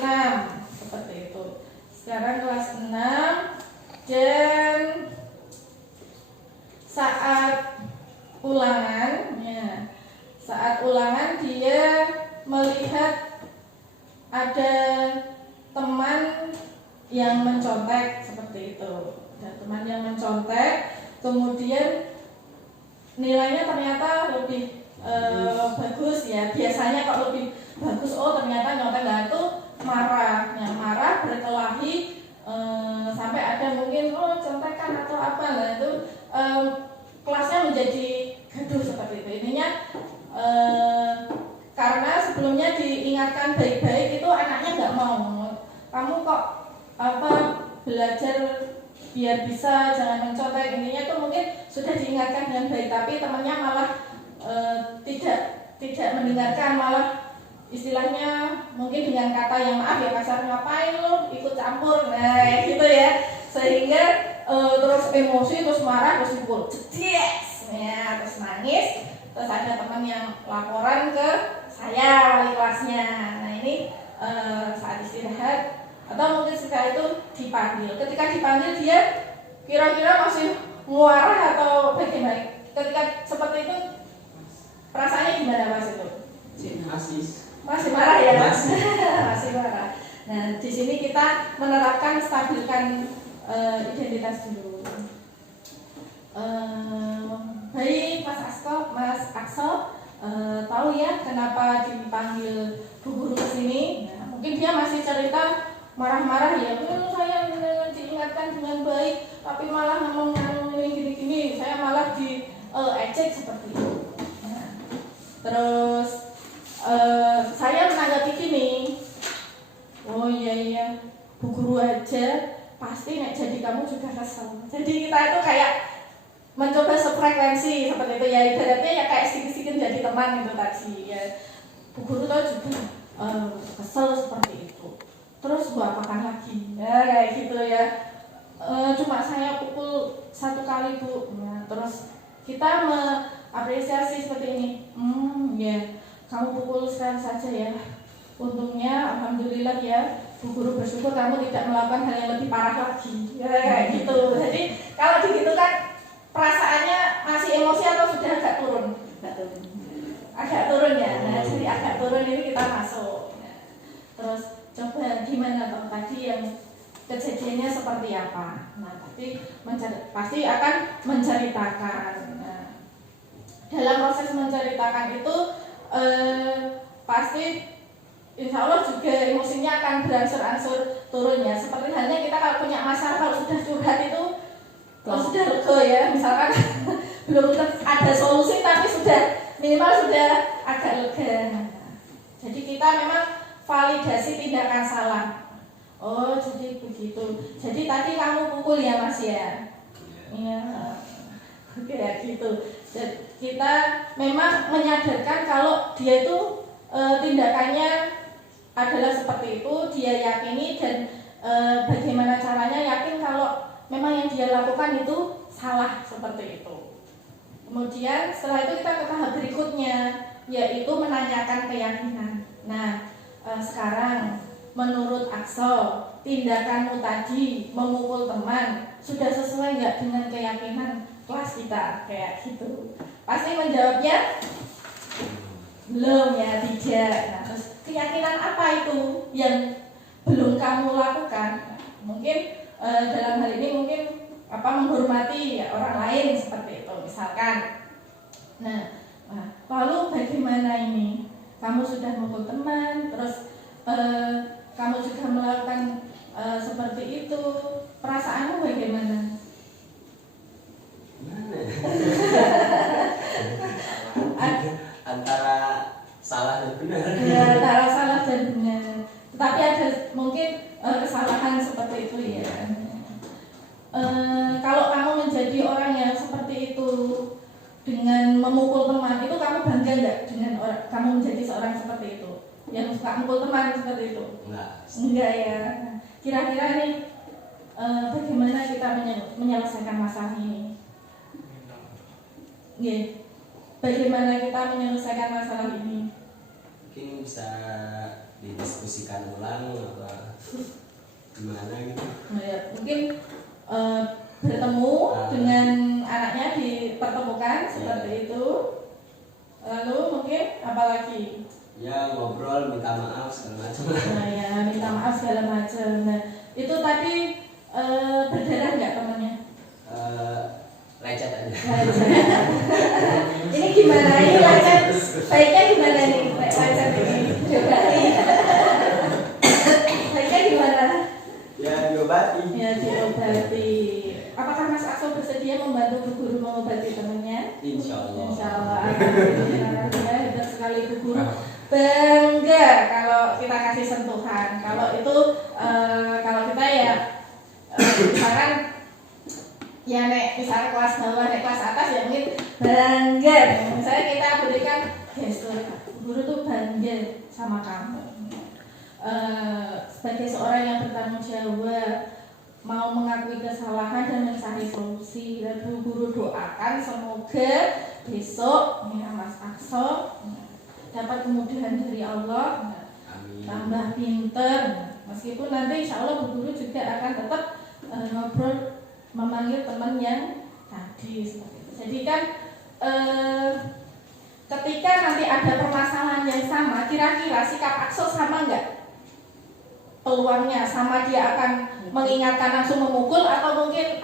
seperti itu. Sekarang kelas 6 dan saat ulangan ya, saat ulangan dia melihat ada teman yang mencontek seperti itu. Ada teman yang mencontek, kemudian nilainya ternyata lebih bagus ya. Biasanya kok lebih bagus, oh ternyata nyontek. Nah itu marah, ya, marah berkelahi sampai ada mungkin contekan atau apa. Nah itu kelasnya menjadi gaduh seperti itu. Intinya karena sebelumnya diingatkan baik-baik itu anaknya nggak mau. Kamu kok belajar biar bisa jangan mencontek. Intinya itu mungkin sudah diingatkan dengan baik, tapi temannya malah tidak mendengarkan, malah istilahnya mungkin dengan kata yang maaf ya kasar, ngapain lo ikut campur, nah gitu ya, sehingga terus emosi, terus marah, terus pukul, cedes, ya, terus nangis. Terus ada teman yang laporan ke saya, wali kelasnya. Nah ini saat istirahat atau mungkin setelah itu dipanggil. Ketika dipanggil dia kira-kira masih muarah atau bagaimana? Ketika seperti itu perasaannya gimana Mas itu? Masih marah ya Mas? Masih marah. Nah di sini kita menerapkan stabilkan identitas dulu. Baik Mas Aksel, tahu ya kenapa dipanggil Bu Guru ke sini? Nah, mungkin dia masih cerita marah-marah ya, saya diingatkan dengan baik, tapi malah ngomong gini-gini, saya malah diejek seperti itu. Terus saya menanggapi gini, oh iya, Bu Guru aja pasti nek jadi kamu juga kesel. Jadi kita itu kayak mencoba sefrekuensi seperti itu ya, ibaratnya ya kayak sedikit-sedikit jadi teman itu tadi ya. Bu Guru tahu juga kesel seperti itu. Terus gua apakan lagi? Ya kayak gitu ya. Cuma saya pukul 1 kali Bu. Nah, terus kita mengapresiasi seperti ini. Ya, kamu pukul sekali saja ya. Untungnya, alhamdulillah ya, Bu Guru bersyukur kamu tidak melakukan hal yang lebih parah lagi. Ya kayak gitu. Jadi kalau begitu kan perasaannya masih emosi atau sudah agak turun? Agak turun ya. Nah, jadi agak turun ini kita masuk. Nah, terus coba gimana toh tadi yang kejadiannya seperti apa? Nah, pasti akan menceritakan. Nah, dalam proses menceritakan itu pasti insya Allah juga emosinya akan berangsur-angsur turun ya. Seperti halnya kita kalau punya masalah, kalau sudah curhat itu kalau sudah lega ya, misalkan belum ada solusi tapi minimal sudah agak lega. Jadi kita memang validasi tindakan salah. Oh jadi begitu. Jadi tadi kamu pukul ya Mas ya? Iya. Kayak gitu. Jadi kita memang menyadarkan kalau dia itu tindakannya adalah seperti itu, dia yakini dan bagaimana caranya yakin kalau memang yang dia lakukan itu salah seperti itu. Kemudian setelah itu kita ke tahap berikutnya, yaitu menanyakan keyakinan. Nah, sekarang menurut Aqsa, tindakanmu tadi memukul teman sudah sesuai nggak dengan keyakinan kelas kita? Kayak gitu. Pasti menjawabnya belum ya, tidak. Nah, terus keyakinan apa itu yang belum kamu lakukan? Mungkin dalam hal ini mungkin menghormati ya, orang lain seperti itu misalkan. Nah, lalu bagaimana ini? Kamu sudah memukul teman, terus kamu juga melakukan seperti itu, perasaanmu bagaimana? Antara salah dan benar. Ya, antara salah dan benar. Tetapi ada mungkin kesalahan seperti itu ya. Kalau kamu menjadi orang yang seperti itu dengan memukul teman, itu kamu bangga nggak dengan kamu menjadi seorang seperti itu yang suka mukul teman seperti itu? Enggak ya. Kira-kira nih bagaimana kita menyelesaikan masalah ini? Yeah. Bagaimana kita menyelesaikan masalah ini? Mungkin bisa didiskusikan ulang atau gimana gitu. Nah, ya, mungkin bertemu dengan anaknya, dipertemukan seperti itu. Lalu mungkin apa lagi? Ya ngobrol, minta maaf segala macam. Nah ya, minta maaf segala macam. Nah itu tadi berdarah nggak temannya? Lecet aja. Ini gimana? Ini lecet. Baiknya gimana nih? Lecet ini. Coba nih. Baiknya gimana? Ya diobati. Ya diobati. Apakah Mas Aqsa bersedia membantu Bu Guru mengobati temannya? Insya Allah. Insya Allah. Ya, hebat sekali Bu Guru. Bangga kalau kita kasih sentuhan. Kalau itu kalau kita ya misalkan ya misalnya kelas bawah, kelas atas ya mungkin bangga. Misalnya kita berikan gestur, guru tuh bangga sama kamu. Sebagai seorang yang bertanggung jawab, mau mengakui kesalahan dan mencari solusi. Dan guru doakan semoga besok ya Mas Aqsa dapat kemudahan dari Allah, tambah pinter. Meskipun nanti insya Allah Bu Guru juga akan tetap ngobrol, memanggil teman yang tadi seperti itu. Jadi kan ketika nanti ada permasalahan yang sama, kira-kira sikap Aqsa sama nggak? Peluangnya sama, dia akan mengingatkan langsung memukul atau mungkin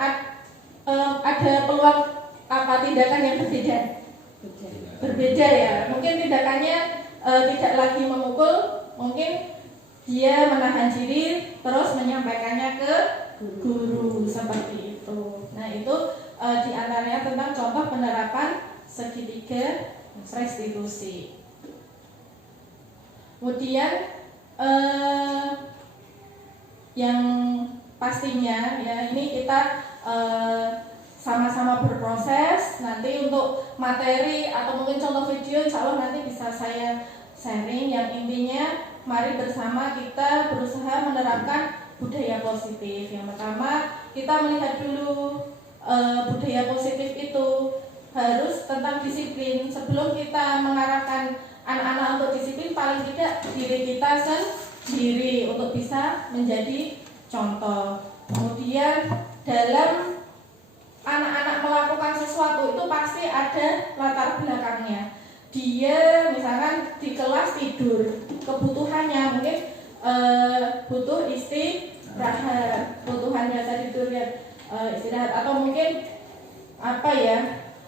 ada peluang tindakan yang berbeda? Berbeda ya, mungkin tindakannya tidak lagi memukul, mungkin dia menahan diri terus menyampaikannya ke guru seperti itu. Nah itu diantaranya tentang contoh penerapan segitiga restitusi. Kemudian yang pastinya ya ini kita sama-sama berproses. Nanti untuk materi atau mungkin contoh video insya Allah nanti bisa saya sharing. Yang intinya mari bersama kita berusaha menerapkan budaya positif. Yang pertama kita melihat dulu budaya positif itu harus tentang disiplin. Sebelum kita mengarahkan anak-anak untuk disiplin, paling tidak diri kita sendiri untuk bisa menjadi contoh. Kemudian dalam anak-anak melakukan sesuatu itu pasti ada latar belakangnya. Dia misalkan di kelas tidur, kebutuhannya mungkin butuh istirahat, kebutuhan dasar tidur ya istirahat, atau mungkin apa ya,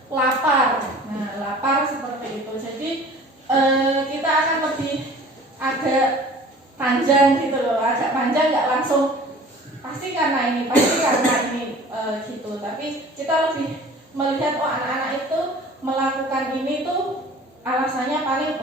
lapar. Nah, lapar seperti itu. Jadi kita akan lebih agak panjang gitu loh, agak panjang, nggak langsung pasti karena ini gitu. Tapi kita lebih melihat anak-anak itu melakukan ini tuh alasannya paling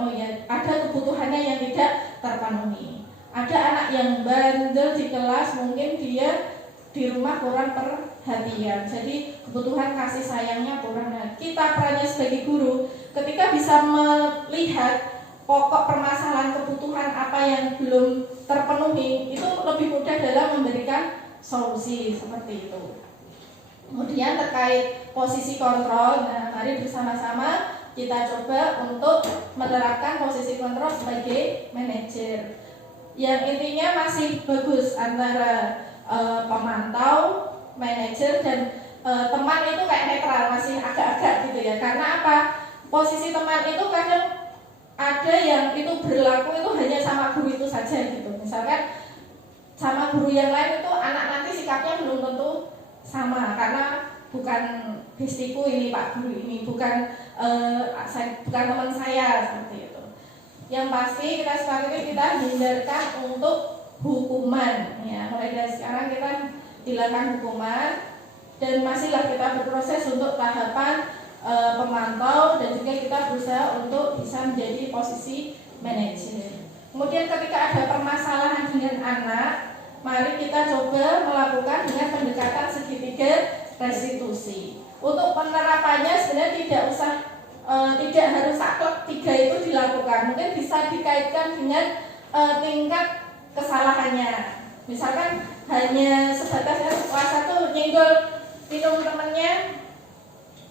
ada kebutuhannya yang tidak terpenuhi. Ada anak yang bandel di kelas, mungkin dia di rumah kurang perhatian, jadi kebutuhan kasih sayangnya kurang. Nah, kita perannya sebagai guru ketika bisa melihat pokok permasalahan kebutuhan apa yang belum terpenuhi, itu lebih mudah dalam memberikan solusi seperti itu. Kemudian terkait posisi kontrol, nah mari bersama-sama kita coba untuk menerapkan posisi kontrol sebagai manajer. Yang intinya masih bagus antara pemantau, manajer, dan teman itu kayak netral, masih agak-agak gitu ya. Karena apa? Posisi teman itu kadang ada yang itu berlaku itu hanya sama guru itu saja gitu. Misalkan sama guru yang lain itu anak nanti sikapnya belum tentu sama, karena bukan bestiku ini, Pak Guru ini bukan bukan teman saya seperti itu. Yang pasti kita sepakati kita hindarkan untuk hukuman ya. Mulai dari sekarang kita dilakukan hukuman, dan masihlah kita berproses untuk tahapan pemantau, dan juga kita berusaha untuk bisa menjadi posisi manajer. Kemudian ketika ada permasalahan dengan anak, mari kita coba melakukan dengan pendekatan segitiga restitusi. Untuk penerapannya sebenarnya tidak harus saklek 3 itu dilakukan. Mungkin bisa dikaitkan dengan tingkat kesalahannya. Misalkan hanya sebatas kelas 1 nyenggol minum temannya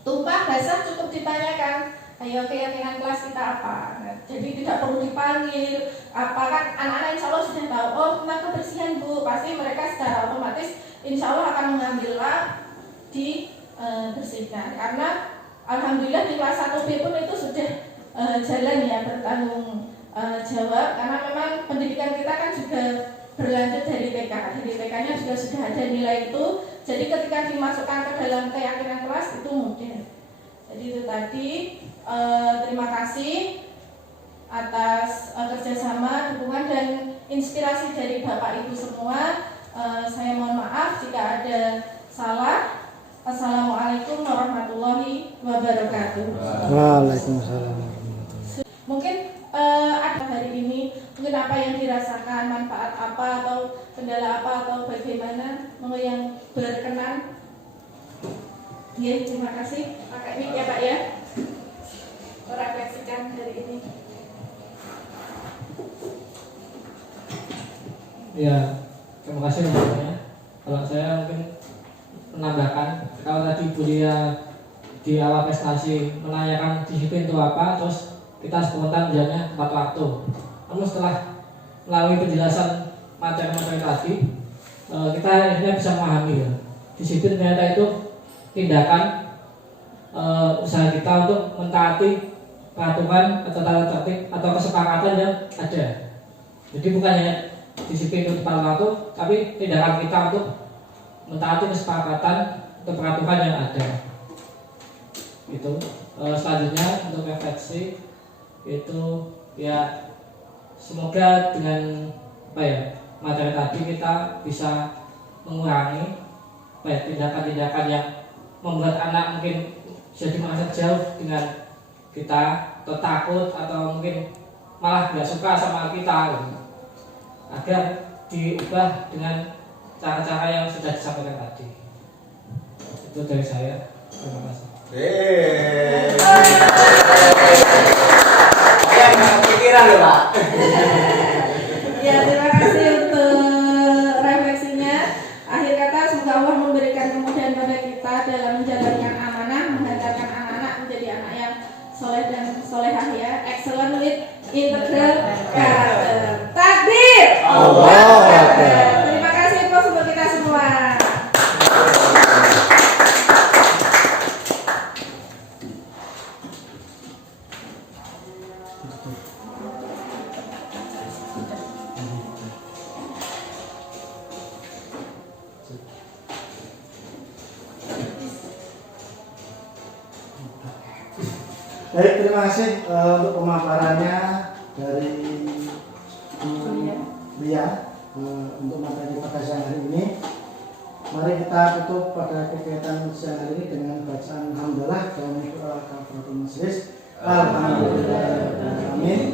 tumpah basah, cukup ditanyakan, ayo keyakinan kelas kita apa. Nah, jadi tidak perlu dipanggil. Apakah anak-anak insya Allah sudah tahu, oh tentang kebersihan Bu, pasti mereka secara otomatis insya Allah akan mengambil lab dibersihkan. Karena alhamdulillah di kelas 1B pun itu sudah jalan ya, bertanggung jawab. Karena memang pendidikan kita kan juga berlanjut dari TK. Dari TK-nya juga sudah ada nilai itu. Jadi ketika dimasukkan ke dalam keyakinan kelas itu mudah. Jadi itu tadi, terima kasih atas kerjasama, dukungan, dan inspirasi dari Bapak Ibu semua. Saya mohon maaf jika ada salah. Assalamualaikum warahmatullahi wabarakatuh. Waalaikumsalam. Mungkin ada hari ini, mungkin apa yang dirasakan, manfaat apa atau kendala apa atau bagaimana, monggo yang berkenan. Ya, terima kasih. Pakai mic ya Pak ya. Merefleksikan hari ini. Ya, terima kasih banyak. Kalau saya mungkin menambahkan, kalau tadi Bu Lia di awal prestasi menanyakan disiplin itu apa, terus kita spontan jawabnya tepat waktu. Namun setelah melalui penjelasan materi-materi tadi, kita akhirnya bisa memahami ya, disiplin ternyata itu tindakan usaha kita untuk mentaati peraturan atau tata tertib atau kesepakatan yang ada. Jadi bukan hanya disiplin itu tepat waktu, tapi tindakan kita untuk mentaati kesepakatan atau peraturan yang ada. Itu selanjutnya untuk refleksi itu ya, semoga dengan materi tadi kita bisa mengurangi tindakan-tindakan yang membuat anak mungkin jadi merasa jauh dengan kita, atau takut atau mungkin malah nggak suka sama kita gitu. Agar diubah dengan cara-cara yang sudah disampaikan tadi. Itu dari saya. Terima kasih. Saya nggak kepikiran loh Pak. Ya, terima kasih untuk refleksinya. Akhir kata, semoga Allah memberikan kemudahan pada kita dalam menjalankan amanah, menghantarkan anak-anak menjadi anak yang soleh dan solehah ya. Excellent with integral character. Takbir! Allahu Akbar. Terima kasih untuk kita semua. Baik, terima kasih untuk pemaparannya dari Lia untuk materi pada siang hari ini. Mari kita tutup pada kegiatan siang hari ini dengan bacaan alhamdulillah dan doa kafaratul majelis. Alhamdulillah. Amin.